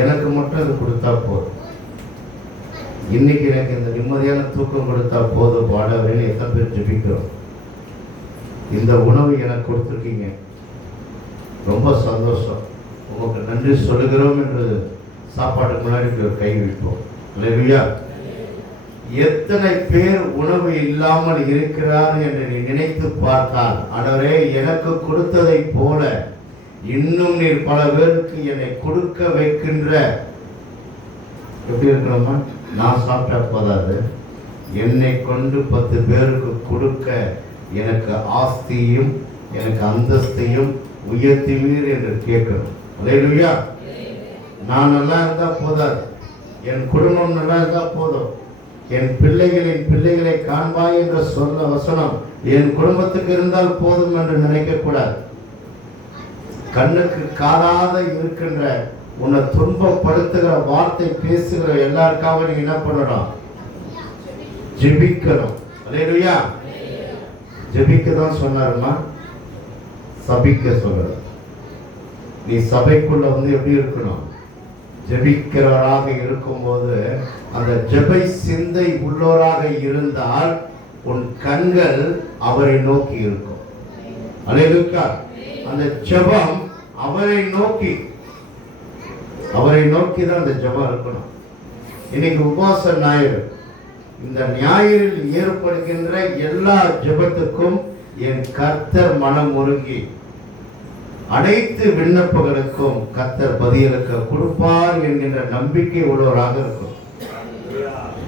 எனக்கு மட்டும் அது கொடுத்தா போதும், இன்னைக்கு எனக்கு இந்த நிம்மதியான தூக்கம் கொடுத்தா போதும் பாடவேன்னு எத்தனை பேர் ஜெபிக்கிறோம். இந்த உணவு எனக்கு கொடுத்துருக்கீங்க, ரொம்ப சந்தோஷம், உங்களுக்கு நன்றி சொல்லுகிறோம் என்று சாப்பாட்டுக்கு முன்னாடி கை வைப்போம். அல்லேலூயா. எத்தனை பேர் உணவு இல்லாமல் இருக்கிறார் என்று நீ நினைத்து பார்த்தால், ஆண்டவரே எனக்கு கொடுத்ததை போல இன்னும் நீர் பல பேருக்கு என்னை கொடுக்க வைக்கின்ற, எப்படி இருக்கணுமா? நான் சாப்பிட்டா போதாது, என்னை கொண்டு 10 பேருக்கு கொடுக்க எனக்கு ஆஸ்தியும் எனக்கு அந்தஸ்தையும் உயர்த்துவீர் என்று கேட்கணும். அல்லேலூயா. நான் நல்லா இருந்தா போதாது, என் குடும்பம் நல்லா இருந்தா போதும், என் பிள்ளைகளின் பிள்ளைகளை காண்பாய் என்ற சொல்ல வசனம் என் குடும்பத்துக்கு இருந்தால் போதும் என்று நினைக்க கூடாது. கண்ணுக்கு காணாத இருக்கின்ற உன்னை துன்பப்படுத்துகிற வார்த்தை பேசுகிற எல்லாருக்காக நீ என்ன பண்ணணும்? ஜெபிக்கணும். அல்லேலூயா. ஜெபிக்க தான் சொன்னாருமா, சபிக்க சொல்ற. நீ சபைக்குள்ள வந்து எப்படி இருக்கணும்? ஜெபிக்கிறவராக இருக்கும்போது அந்த ஜெபை சிந்தை உள்ளோராக இருந்தால் உன் கண்கள் அவரை நோக்கி இருக்கும். அல்லேலூயா. அந்த ஜெபம் அவரை நோக்கி தான் அந்த ஜெபம் இருக்கணும். இன்னைக்கு உபவாச ஞாயிறு. இந்த ஞாயிறில் ஏற்படுகின்ற எல்லா ஜெபத்துக்கும் என் கர்த்தர் மனம் உருகி அனைத்து விண்ணப்பங்களுக்கும் கர்த்தர் பதிலளிக்க கொடுப்பார் என்கின்ற நம்பிக்கை உள்ளவராக இருக்கும்.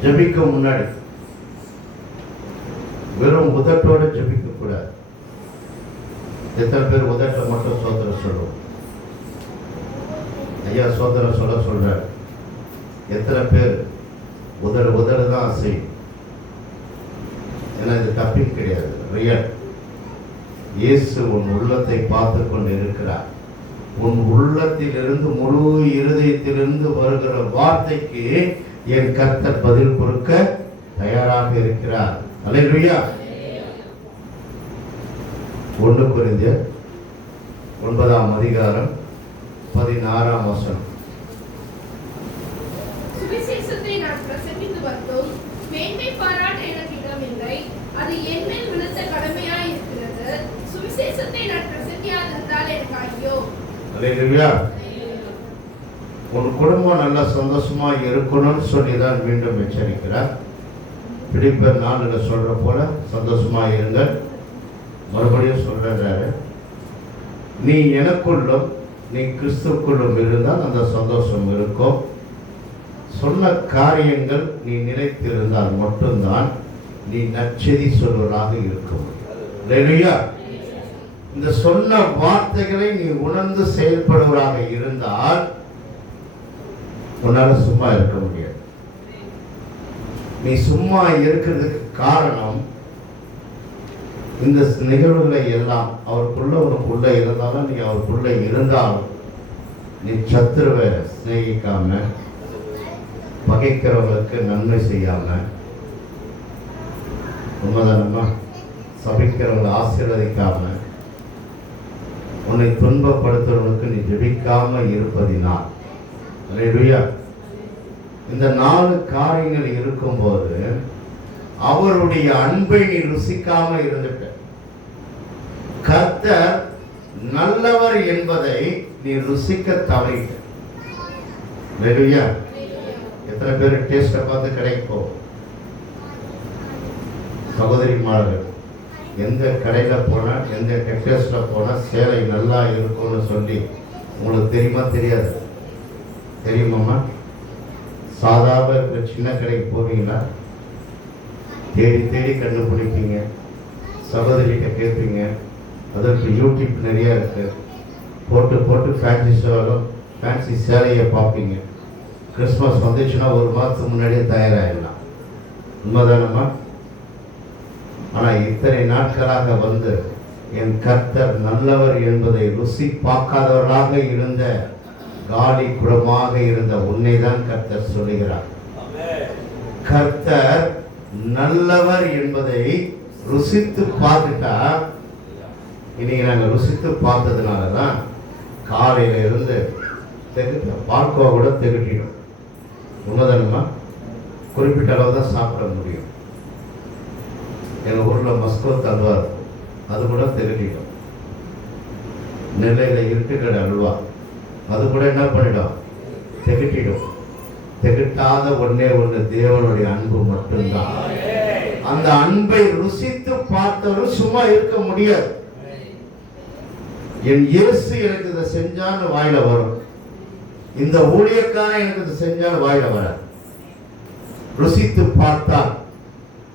ஜெபிக்க முன்னாடி வெறும் உதட்டோடு ஜெபிக்க கூடாது. எத்தனை பேர் உதட்ட மட்டும் சோதனை சொல்லுவோம்? ஐயா சோதனை சொல்ற. எத்தனை பேர் உதடு தான் அசையும்? ஏன்னா இது தப்பிங் கிடையாது, ரியல். இயேசு உன் உள்ளத்தை பார்த்து கொண்டு இருக்கிறார். உன் உள்ளத்திலிருந்து முழு இருதயத்திலிருந்து வருகிற வார்த்தைக்கு என் கர்த்தர் பதில் கொடுக்க தயாராக இருக்கிறார். அல்லேலூயா. 1 கொரிந்தியர் 9ஆம் அதிகாரம் 16ஆம் வசனம். சுவிசேஷத்தை நான் பிரசங்கித்து வந்தோம், மேன்மை பாராட்ட எனக்கு இடமில்லை, அது என் மேல் விழுந்த கடமையாய் இருக்கிறது. சுவிசேஷத்தை நான் பிரசங்கியாதிருந்தால் எனக்கு ஐயோ. அல்லேலூயா. உன் குடும்பம் நல்லா சந்தோஷமா இருக்கணும்னு சொல்லிதான் மீண்டும் எச்சரிக்கிறார். பிலிப்பியர் 4 சொல்ற போல சந்தோஷமா இருங்கள். மறுபடியும் சொல்றாரு, நீ எனக்குள்ளும் நீ கிறிஸ்துக்குள்ளும் இருந்தால் அந்த சந்தோஷம் இருக்கும். சொன்ன காரியங்கள் நீ நிலைத்திருந்தால் மட்டும்தான் நீ நற்செய்தி சொல்வதாக இருக்கும். அல்லேலூயா. இந்த சொன்ன வார்த்தைகளை நீ உணர்ந்து செயல்படுவதாக இருந்தால் உன்னால சும்மா இருக்க முடியாது. நீ சும்மா இருக்கிறதுக்கு காரணம் இந்த நிகழ்வுகளை எல்லாம் அவருக்குள்ள உனக்குள்ள இருந்தாலும் நீ அவருக்குள்ள இருந்தாலும் நீ சத்துருவை சிநேகிக்காம, பகைக்கிறவங்களுக்கு நன்மை செய்யாம, உண்மைதானம்மா, சபிக்கிறவங்களை ஆசீர்வதிக்காம, உன்னை துன்பப்படுத்துறவனுக்கு நீ ஜெபிக்காம இருப்பதினால், அல்லேலூயா, இந்த 4 காரியங்கள் இருக்கும்போது அவருடைய அன்பை நீ ருசிக்காம இருந்துட்ட. கர்த்தர் நல்லவர் என்பதை நீ ருசிக்க தவறிட்ட. அல்லேலூயா. எத்தனை பேர் டேஸ்ட்டை பார்த்து கடைக்கு போவோம்? சகோதரிமார்கள் எந்த கடையில் போனால், எந்த டெக்ஸ்டைல்ஸில் போனால் சேலை நல்லா இருக்கும்னு சொல்லி உங்களுக்கு தெரியுமா? தெரியாது. தெரியுமாம்மா? சாதாரண இருக்கிற சின்ன கடைக்கு போவீங்களா? தேடி தேடி கண்டுபிடிப்பீங்க, சகோதரிகிட்ட கேட்பீங்க. அதற்கு யூடியூப் நிறையா இருக்குது. போட்டு போட்டு ஃபேன்சி சேலையை பார்ப்பீங்க. கிறிஸ்மஸ் வந்துச்சுன்னா 1 மாதத்துக்கு முன்னாடியே தயாராகிடலாம். உண்மைதானம்மா? ஆனால் இத்தனை நாட்களாக வந்து என் கர்த்தர் நல்லவர் என்பதை ருசி பார்க்காதவர்களாக இருந்த, காலி குடமாக இருந்த உன்னை தான் கர்த்தர் சொல்லுகிறார். கர்த்தர் நல்லவர் என்பதை ருசித்து பார்த்துட்டா, இன்னைக்கு நாங்கள் ருசித்து பார்த்ததுனால தான் காலையில இருந்து பார்க்கவா கூட திகட்டிடும். உண்மைதானம்மா? குறிப்பிட்ட அளவு தான் சாப்பிட முடியும். எங்கள் ஊரில் மஸ்கோ அல்வா இருக்கும், அது கூட திகட்டிடும். நெல்லையில் இருட்டுக்கடை அல்வா, அது கூட என்ன பண்ணிடும்? திகட்டிடும். திகட்டாத ஒன்னே ஒன்று தேவனுடைய அன்பு மட்டும்தான். அந்த அன்பை ருசித்து பார்த்தவரும் சும்மா இருக்க முடியாது. என் இயேசு எனக்கு இதை செஞ்சான்னு வாயில வரும். இந்த ஊழியக்காரன் எனக்கு இதை செஞ்சான்னு வாயில வர. ருசித்து பார்த்தால்,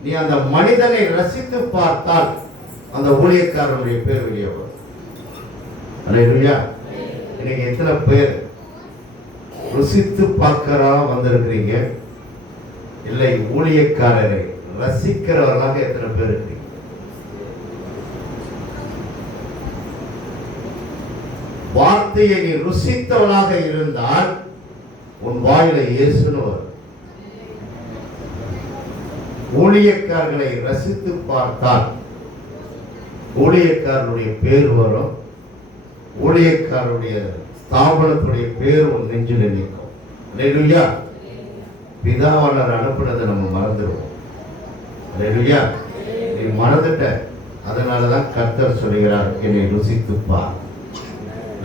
நீ அந்த மனிதனை ரசித்து பார்த்தால் அந்த ஊழியக்காரனுடைய பேர் வெளியே வரும். அல்லேலூயா. இன்னைக்கு எத்தனை பேர் ருசித்து பார்க்கிறா வந்திருக்கிறீங்க? இல்லை ஊழியக்காரரை ரசிக்கிறவர்களாக எத்தனை பேர் இருக்கிறீங்க? வார்த்தையை நீ ருசித்தவனாக இருந்தால் உன் வாயில இயேசுன்னு வரும். ஊழியக்காரர்களை ரசித்து பார்த்தால் ஊழியக்காரருடைய பேர் வரும். ஊழியக்காரருடைய ஸ்தாபனத்துடைய பேர் உன் நெஞ்சில் நிற்கும். அல்லேலூயா. பிதாவாளர் அனுப்புனதை நம்ம மறந்துடுவோம். அல்லேலூயா. நீ மறந்துட்ட. அதனாலதான் கர்த்தர் சொல்கிறார், என்னை ருசித்துப்பார்.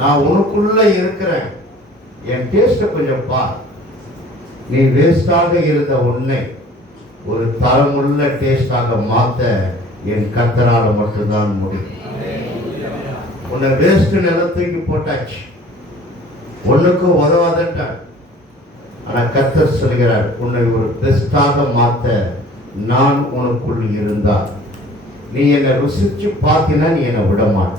நான் உனக்குள்ள இருக்கிறேன், என் டேஸ்ட கொஞ்சம் பார். நீ வேஸ்டாக இருந்த உன்னை ஒரு தரமுள்ள டேஸ்டாக மாத்த என் கர்த்தரால மட்டும்தான் முடியும். உன்னை வேஸ்ட் நிலத்துக்கு போட்டாச்சு, ஒண்ணுக்கும் உதவாதன்ட்டார். ஆனா கர்த்தர் சொல்கிறார், உன்னை ஒரு பெஸ்டாக மாத்த நான் உனக்குள் இருந்தால் நீ என்னை ருசிச்சு பார்த்தினா நீ என்னை விட மாட்ட.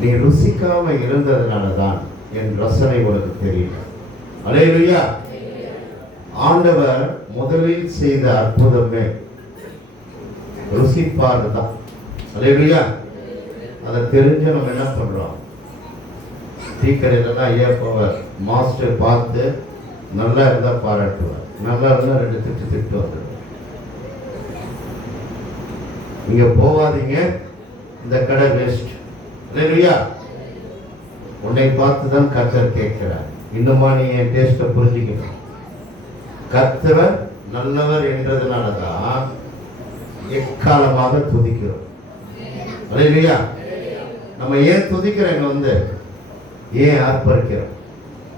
நீ ருசிக்காம இருந்ததுனாலதான் என் ரசனை உனக்கு தெரியல. அல்லேலூயா. ஆண்டவர் முதலில் செய்த அற்புதமே ருசிப்பாடு தான். அல்லேலூயா. அதை தெரிஞ்ச நம்ம என்ன பண்றோம்? டீ கடையிலலாம் ஐயா போவார், மாஸ்டர் பார்த்து நல்லா இருந்தா பாராட்டுவார், நல்லா இருந்தா 2 திட்டு வந்துடுவார். இங்க போவாதீங்க, இந்த கடை வேஸ்ட். அல்லேலூயா. உன்னை பார்த்து தான் கர்த்தர் கேட்கிறார், இன்னுமா நீ என் டேஸ்ட்டை புரிஞ்சுக்கணும். கர்த்தர் நல்லவர் என்றதுனாலதான் எக்காலமாக துதிக்கிறோம். அல்லேலூயா. நம்ம ஏன் துதிக்கிறோம்? ஏன் ஆர்ப்பரிக்கிறோம்?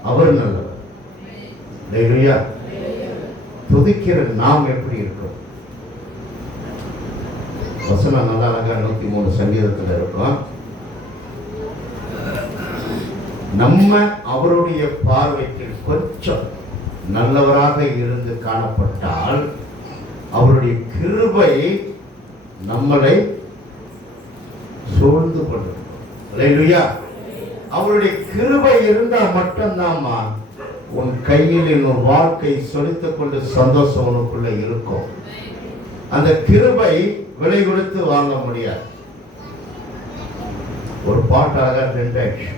அவர் நல்லவர். அல்லேலூயா. துதிக்கிற நாம் எப்படி இருக்கோம்? வசனம் நல்லா அழகா 103 சங்கீதத்தில் இருக்கும். நம்ம அவருடைய பார்வைக்கு கொஞ்சம் நல்லவராக இருந்து காணப்பட்டால் அவருடைய கிருபை நம்மளை சூழ்ந்து கொண்டிருக்கும். அல்லேலூயா. அவருடைய கிருபை இருந்தா மட்டும்தான்மா உன் கையில் உன் வாழ்க்கை சொலித்துக் கொண்டு சந்தோஷம் உனக்குள்ள இருக்கும். அந்த கிருபை விலை கொடுத்து வாங்க முடியாது. ஒரு பாட்டாக ட்ரெண்டாயிடுச்சு,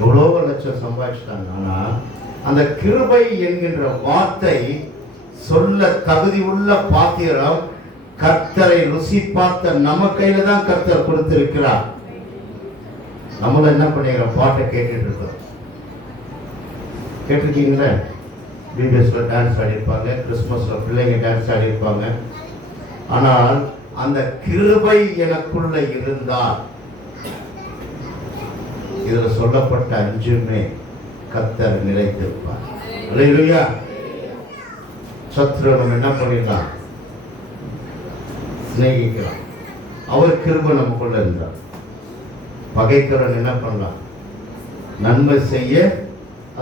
எவ்வளோ லட்சம் சம்பாதிச்சிட்டாங்க. ஆனா அந்த கிருபை என்கின்ற வார்த்தை சொல்ல தகுதி உள்ள பாத்திரம் கர்த்தரை ருசி பார்த்த நம்ம கையில தான் கர்த்தர் கொடுத்திருக்கிறார். நம்மள என்ன பண்ணிக்கிறோம்? பாட்டை கேட்டுட்டு இருக்கோம். கேட்டிருக்கீங்களே? பிபிஎஸ்ல டான்ஸ் ஆடிருப்பாங்க, கிறிஸ்துமஸ்ல பிள்ளைங்க டான்ஸ் ஆடிருப்பாங்க. ஆனால் அந்த கிருபை எனக்குள்ள இருந்தால் இதுல சொல்லப்பட்ட அஞ்சுமே கர்த்தர் நிலைத்திருப்பார். அல்லேலூயா. சத்ரு நம்ம என்ன பண்ணிடலாம்? சிநேகிக்கலாம். அவர் கிருபை நமக்குள்ள இருந்தார். பகைக்கிறவன் என்ன பண்ணலாம்? நன்மை செய்ய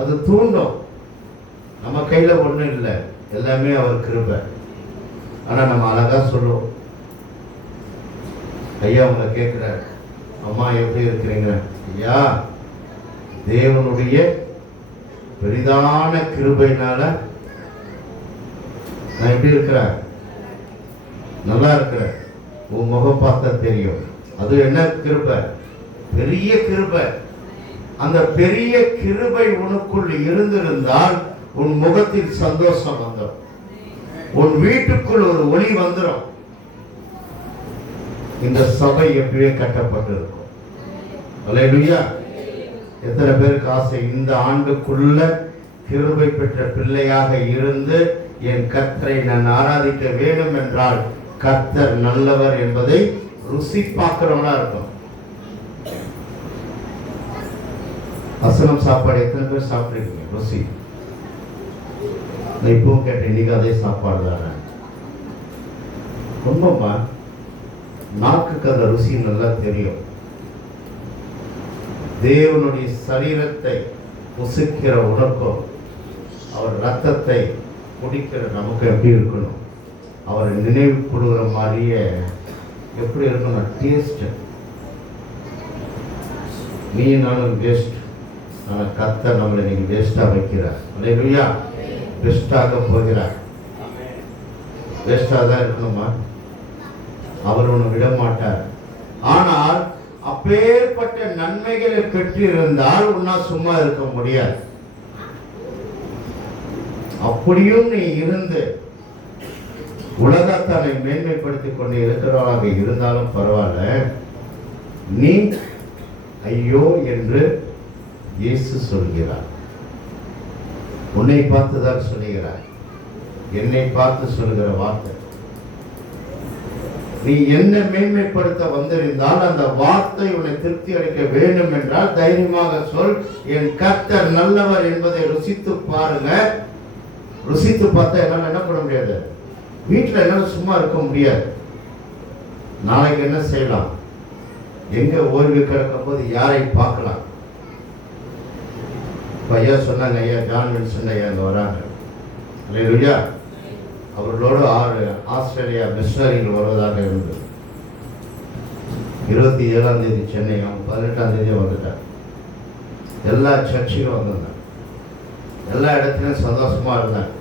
அது தூண்டும். நம்ம கையில ஒண்ணும் இல்லை, எல்லாமே அவர் கிருபை. ஆனா நம்ம அழகா சொல்லுவோம். ஐயா உங்களை கேட்கிறார், அம்மா எப்படி இருக்கிறீங்க? ஐயா தேவனுடைய பெரிதான கிருபையினால நான் எப்படி இருக்கிறேன்? நல்லா இருக்கிறேன். உன் முகம் பார்த்தா தெரியும். அது என்ன கிருபை? பெரிய கிருபை. அந்த பெரிய கிருபை உனக்குள் இருந்திருந்தால் உன் முகத்தில் சந்தோஷம் வந்துடும். உன் வீட்டுக்குள் ஒரு ஒளி வந்துடும். இந்த சபை எப்பவே கட்டப்பட்டிருக்கும். அல்லேலூயா. எத்தனை பேருக்கு ஆசை இந்த ஆண்டுக்குள்ள கிருபை பெற்ற பிள்ளையாக இருந்து என் கர்த்தரை நான் ஆராதிக்க வேண்டும் என்றால் கர்த்தர் நல்லவர் என்பதை ருசி பார்க்கிறவனா இருக்கும். அசனம் சாப்பாடு எத்தனை பேர் சாப்பிட்டுருக்கீங்க? ருசி. நான் இப்பவும் கேட்டேன், இன்னைக்கு அதே சாப்பாடு தானே. ரொம்பமா நாக்குக்கு அந்த ருசி நல்லா தெரியும். தேவனுடைய சரீரத்தை புசிக்கிற உனக்கும் அவர் ரத்தத்தை குடிக்கிற நமக்கு எப்படி இருக்கணும்? அவரை நினைவு கொடுக்கிற மாதிரியே எப்படி இருக்கணும்? டேஸ்ட். நீ நானும் வேஸ்ட். ஆனால் கர்த்தர் நம்மளை நீங்க வேஸ்டா வைக்கிறார். அல்லேலூயா. பெஸ்டாக போகிறார். பெஸ்டாக தான் இருக்கணுமா? அவர் ஒன்று விட மாட்டார். ஆனால் அப்பேற்பட்ட நன்மைகளை பெற்றிருந்தால் உன்னால் சும்மா இருக்க முடியாது. அப்படியும் நீ இருந்து உலகத்தனை மேன்மைப்படுத்திக் கொண்டு இருக்கிறவராக இருந்தாலும் பரவாயில்ல, நீ ஐயோ என்று இயேசு சொல்கிறார். உன்னை பார்த்து தான் சொல்லுகிறார். என்னை பார்த்து சொல்லுகிற வார்த்தை. நீ என்ன மேன்மைப்படுத்த வந்திருந்தால் அந்த வார்த்தை உன்னை திருப்தி அளிக்க வேண்டும் என்றால் தைரியமாக சொல், என் கர்த்தர் நல்லவர் என்பதை ருசித்து பாருங்க. ருசித்து பார்த்தா என்னால என்ன பண்ண முடியாது? வீட்டில் என்னால சும்மா இருக்க முடியாது. நாளைக்கு என்ன செய்யலாம்? எங்க ஓய்வு கிடக்கும் போது யாரை பார்க்கலாம்? ஐயா சொன்னாங்க, ஐயா ஜான் வில்சன் ஐயா அங்கே வராங்க. அல்லேலூயா. அவர்களோடு 6 ஆஸ்திரேலியா மிஷனரிகள் வருவதாக இருந்தது. 27ஆம் தேதி சென்னை, அவங்க 18ஆம் தேதி வந்துட்டார். எல்லா சர்ச்சையும் வந்திருந்தாங்க. எல்லா இடத்துலையும் சந்தோஷமா இருந்தாங்க.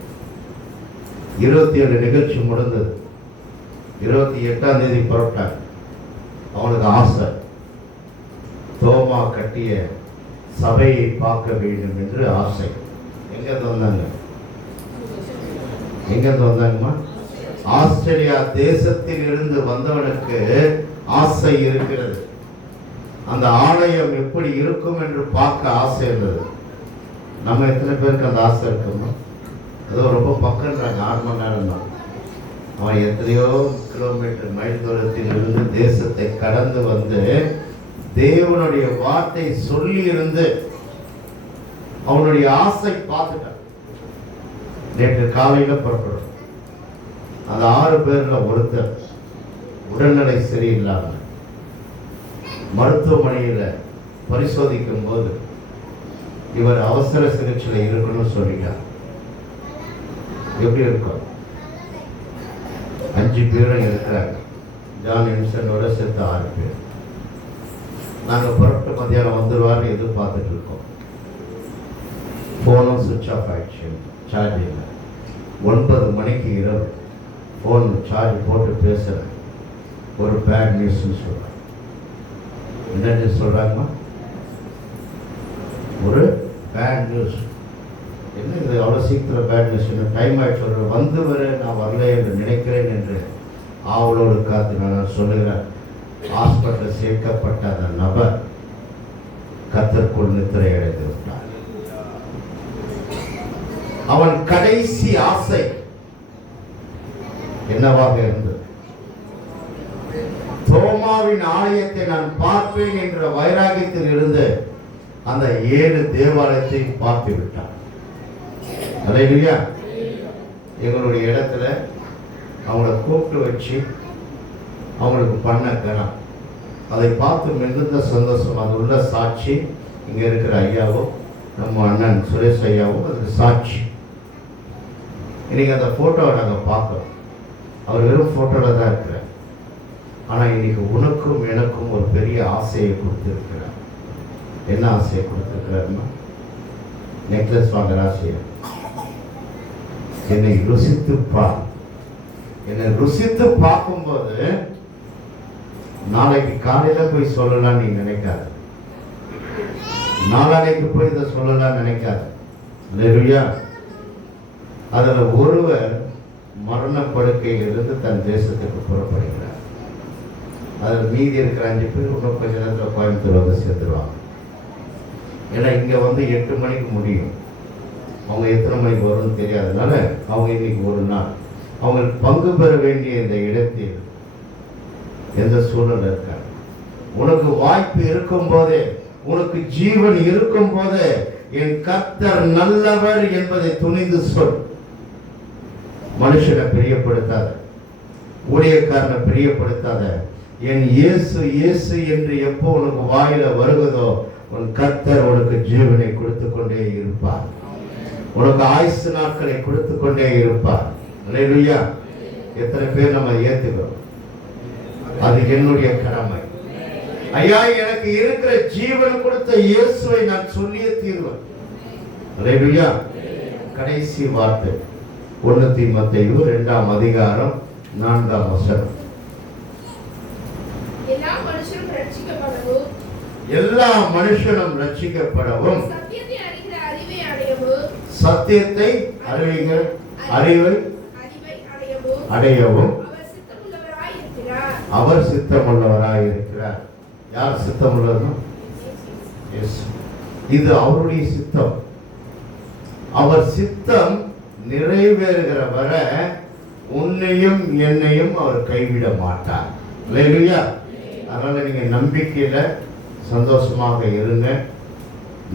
27 நிகழ்ச்சி முடிந்தது. 28ஆம் தேதி புறப்பட்டாங்க. அவனுக்கு ஆசை, தோமா கட்டிய சபையை பார்க்க வேண்டும் என்று ஆசை. எங்கிருந்து வந்தாங்க? எங்கிருந்து வந்தாங்கம்மா? ஆஸ்திரேலியா தேசத்தில் இருந்து வந்தவனுக்கு ஆசை இருக்கிறது. அந்த ஆலயம் எப்படி இருக்கும் என்று பார்க்க ஆசை இருந்தது. நம்ம எத்தனை பேருக்கு அந்த ஆசை இருக்குமா? அது ரொம்ப பக்கம்ன்றாங்க. 6 மணி நேரம் தான். அவன் எத்தனையோ கிலோமீட்டர் மைல் தூரத்தில் இருந்து தேசத்தை கடந்து வந்து தேவனுடைய வார்த்தை சொல்லி இருந்து அவனுடைய ஆசை பார்த்துட்டான். நேற்று காலையில புறப்படும். அந்த 6 பேர்ல ஒருத்தர் உடல்நிலை சரியில்லாம மருத்துவமனையில பரிசோதிக்கும் போது இவர் அவசர சிகிச்சையில் இருக்கணும்னு சொல்லிட்டார். எப்படி இருக்கும்? 5 பேரும் இருக்கிறாங்க. ஜான் எம்சனோட சேர்த்து 6 பேர். நாங்கள் புறப்பட்டு மத்தியானம் வந்துடுவார்னு எதிர்பார்த்துட்டு இருக்கோம். ஃபோனும் சுவிட்ச் ஆஃப் ஆயிடுச்சு, சார்ஜ் இல்லை. 9 மணிக்கு இரவு ஃபோன் சார்ஜ் போட்டு பேசுகிறேன். ஒரு பேட் நியூஸ்ன்னு சொல்கிறேன். என்ன நியூஸ் சொல்கிறாங்கம்மா? ஒரு பேட் நியூஸ். என்ன இது அவ்வளோ சீக்கிரம் பேட் நியூஸ்? என்ன டைம் ஆகிடுச்சு, ஒரு வந்து வர நான் வரல என்று நினைக்கிறேன் என்று ஆவலோடு காத்து நான் சொல்லுகிறேன். ஹாஸ்பிட்டலில் சேர்க்கப்பட்ட அந்த நபர் கர்த்தருக்குள் நித்திரை அடைந்து விட்டார். அவன் கடைசி ஆசை என்னவாக இருந்தது? தோமாவின் ஆலயத்தை நான் பார்ப்பேன் என்ற வைராகியத்தில் இருந்து அந்த 7 தேவாலயத்தை பார்த்து விட்டார். அல்லேலூயா. எங்களுடைய இடத்துல அவங்கள கூப்பிட்டு வச்சு அவங்களுக்கு பண்ண கணம், அதை பார்த்து மிகுந்த சந்தோஷம். அது உள்ள சாட்சி இங்கே இருக்கிற ஐயாவும் நம்ம அண்ணன் சுரேஷ் ஐயாவும் அதுக்கு சாட்சி. இன்னைக்கு அந்த ஃபோட்டோவை நாங்கள் பார்க்குறோம். அவர் வெறும் ஃபோட்டோவில் தான் இருக்கிறார். ஆனால் இன்னைக்கு உனக்கும் எனக்கும் ஒரு பெரிய ஆசையை கொடுத்துருக்கிறார். என்ன ஆசையை கொடுத்துருக்கிறாருன்னா, நெக்லஸ் வாங்குற ஆசையை. என்னை ருசித்து பார். என்னை ருசித்து பார்க்கும்போது நாளைக்கு காலையில் போய் சொல்லலாம் நீ நினைக்காத, நாளைக்கு போய் இதை சொல்லலாம் நினைக்காத. அல்லேலூயா. அதில் ஒருவர் மரணப்படுக்கையிலிருந்து தன் தேசத்துக்கு புறப்படுகிறார். அதில் மீதி இருக்கிற 5 பேர் இன்னும் கொஞ்ச நேரத்தில் கோயம்புத்தூர் வந்து சேர்ந்துருவாங்க. ஏன்னா இங்கே வந்து 8 மணிக்கு முடியும். அவங்க எத்தனை மணிக்கு வரும்னு தெரியாதனால அவங்க இன்னைக்கு ஒரு நாள் அவங்களுக்கு பங்கு பெற வேண்டிய இந்த இடத்தில் எந்த சூழல் இருக்காங்க. உனக்கு வாய்ப்பு இருக்கும் போதே, உனக்கு ஜீவன் இருக்கும் போதே என் கர்த்தர் நல்லவர் என்பதை துணிந்து சொல். மனுஷனை பிரியப்படுத்தாத, ஊழியக்காரனை பிரியப்படுத்தாத. என் இயேசு இயேசு என்று எப்போ உனக்கு வாயில வருகிறதோ உன் கர்த்தர் உனக்கு ஜீவனை கொடுத்து கொண்டே இருப்பார். உனக்கு ஆயுசு நாட்களை கொடுத்து கொண்டே இருப்பார். அல்லேலூயா. எத்தனை பேர் நம்ம ஏத்துக்கிறோம்? அது என்னுடைய கடமை. ஐயா, எனக்கு இருக்கிற ஜீவன் கொடுத்த இயேசுவை நான் சொல்லியே தீர்வேன். அல்லேலூயா. கடைசி வார்த்தை 1 தீமோத்தேயு 2ஆம் அதிகாரம் 4ஆம் வசனம். எல்லா மனுஷரும் ரட்சிக்கப்படவும், எல்லா மனுஷனும் ரட்சிக்கப்படவும், சத்தியத்தை அறிகிற அறிவை அடையவும், சத்தியத்தை அறிவிங்கள் அறிவை அடையவும் அவர் சித்தமுள்ளவராய் இருக்கிறார். யார் சித்தமுள்ளவர்? இது அவருடைய சித்தம். அவர் சித்தம் நிறைவேறுகிற வரை உன்னையும் என்னையும் அவர் கைவிட மாட்டார். அல்லேலூயா. அதனால நீங்க நம்பிக்கையில சந்தோஷமாக இருங்க,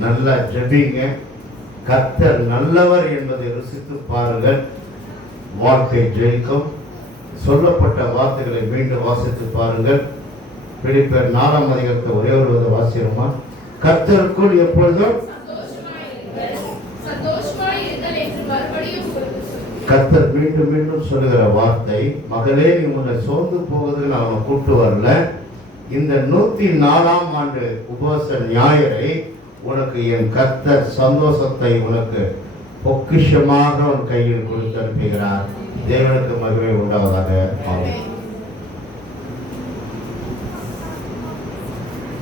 நல்லா ஜெபிங்க. கர்த்தர் நல்லவர் என்பதை ருசித்து பாருங்கள். வாழ்க்கை ஜெயிக்கும். சொல்லப்பட்ட வார்த்தைகளை மீண்டும் வாசித்து பாருங்கள். பிலிப்பியர் 4ஆம் அதிகாரத்தை ஒரே ஒரு வாசிக்கிறோமா? கர்த்தருக்குள் எப்பொழுதும் கர்த்தர் மீண்டும் மீண்டும் சொல்லுகிற வார்த்தை, மகளே நீ உன்னை சோர்ந்து போவதில் நான் அவனை கூப்பிட்டு வரல. இந்த 104ஆம் ஆண்டு உபவாச ஞாயிறை உனக்கு என் கர்த்தர் சந்தோஷத்தை உனக்கு பொக்கிஷமாக உன் கையில் கொடுத்து அனுப்புகிறார். தேவனுக்கு மகிமை உண்டாவதாக. ஆமென்.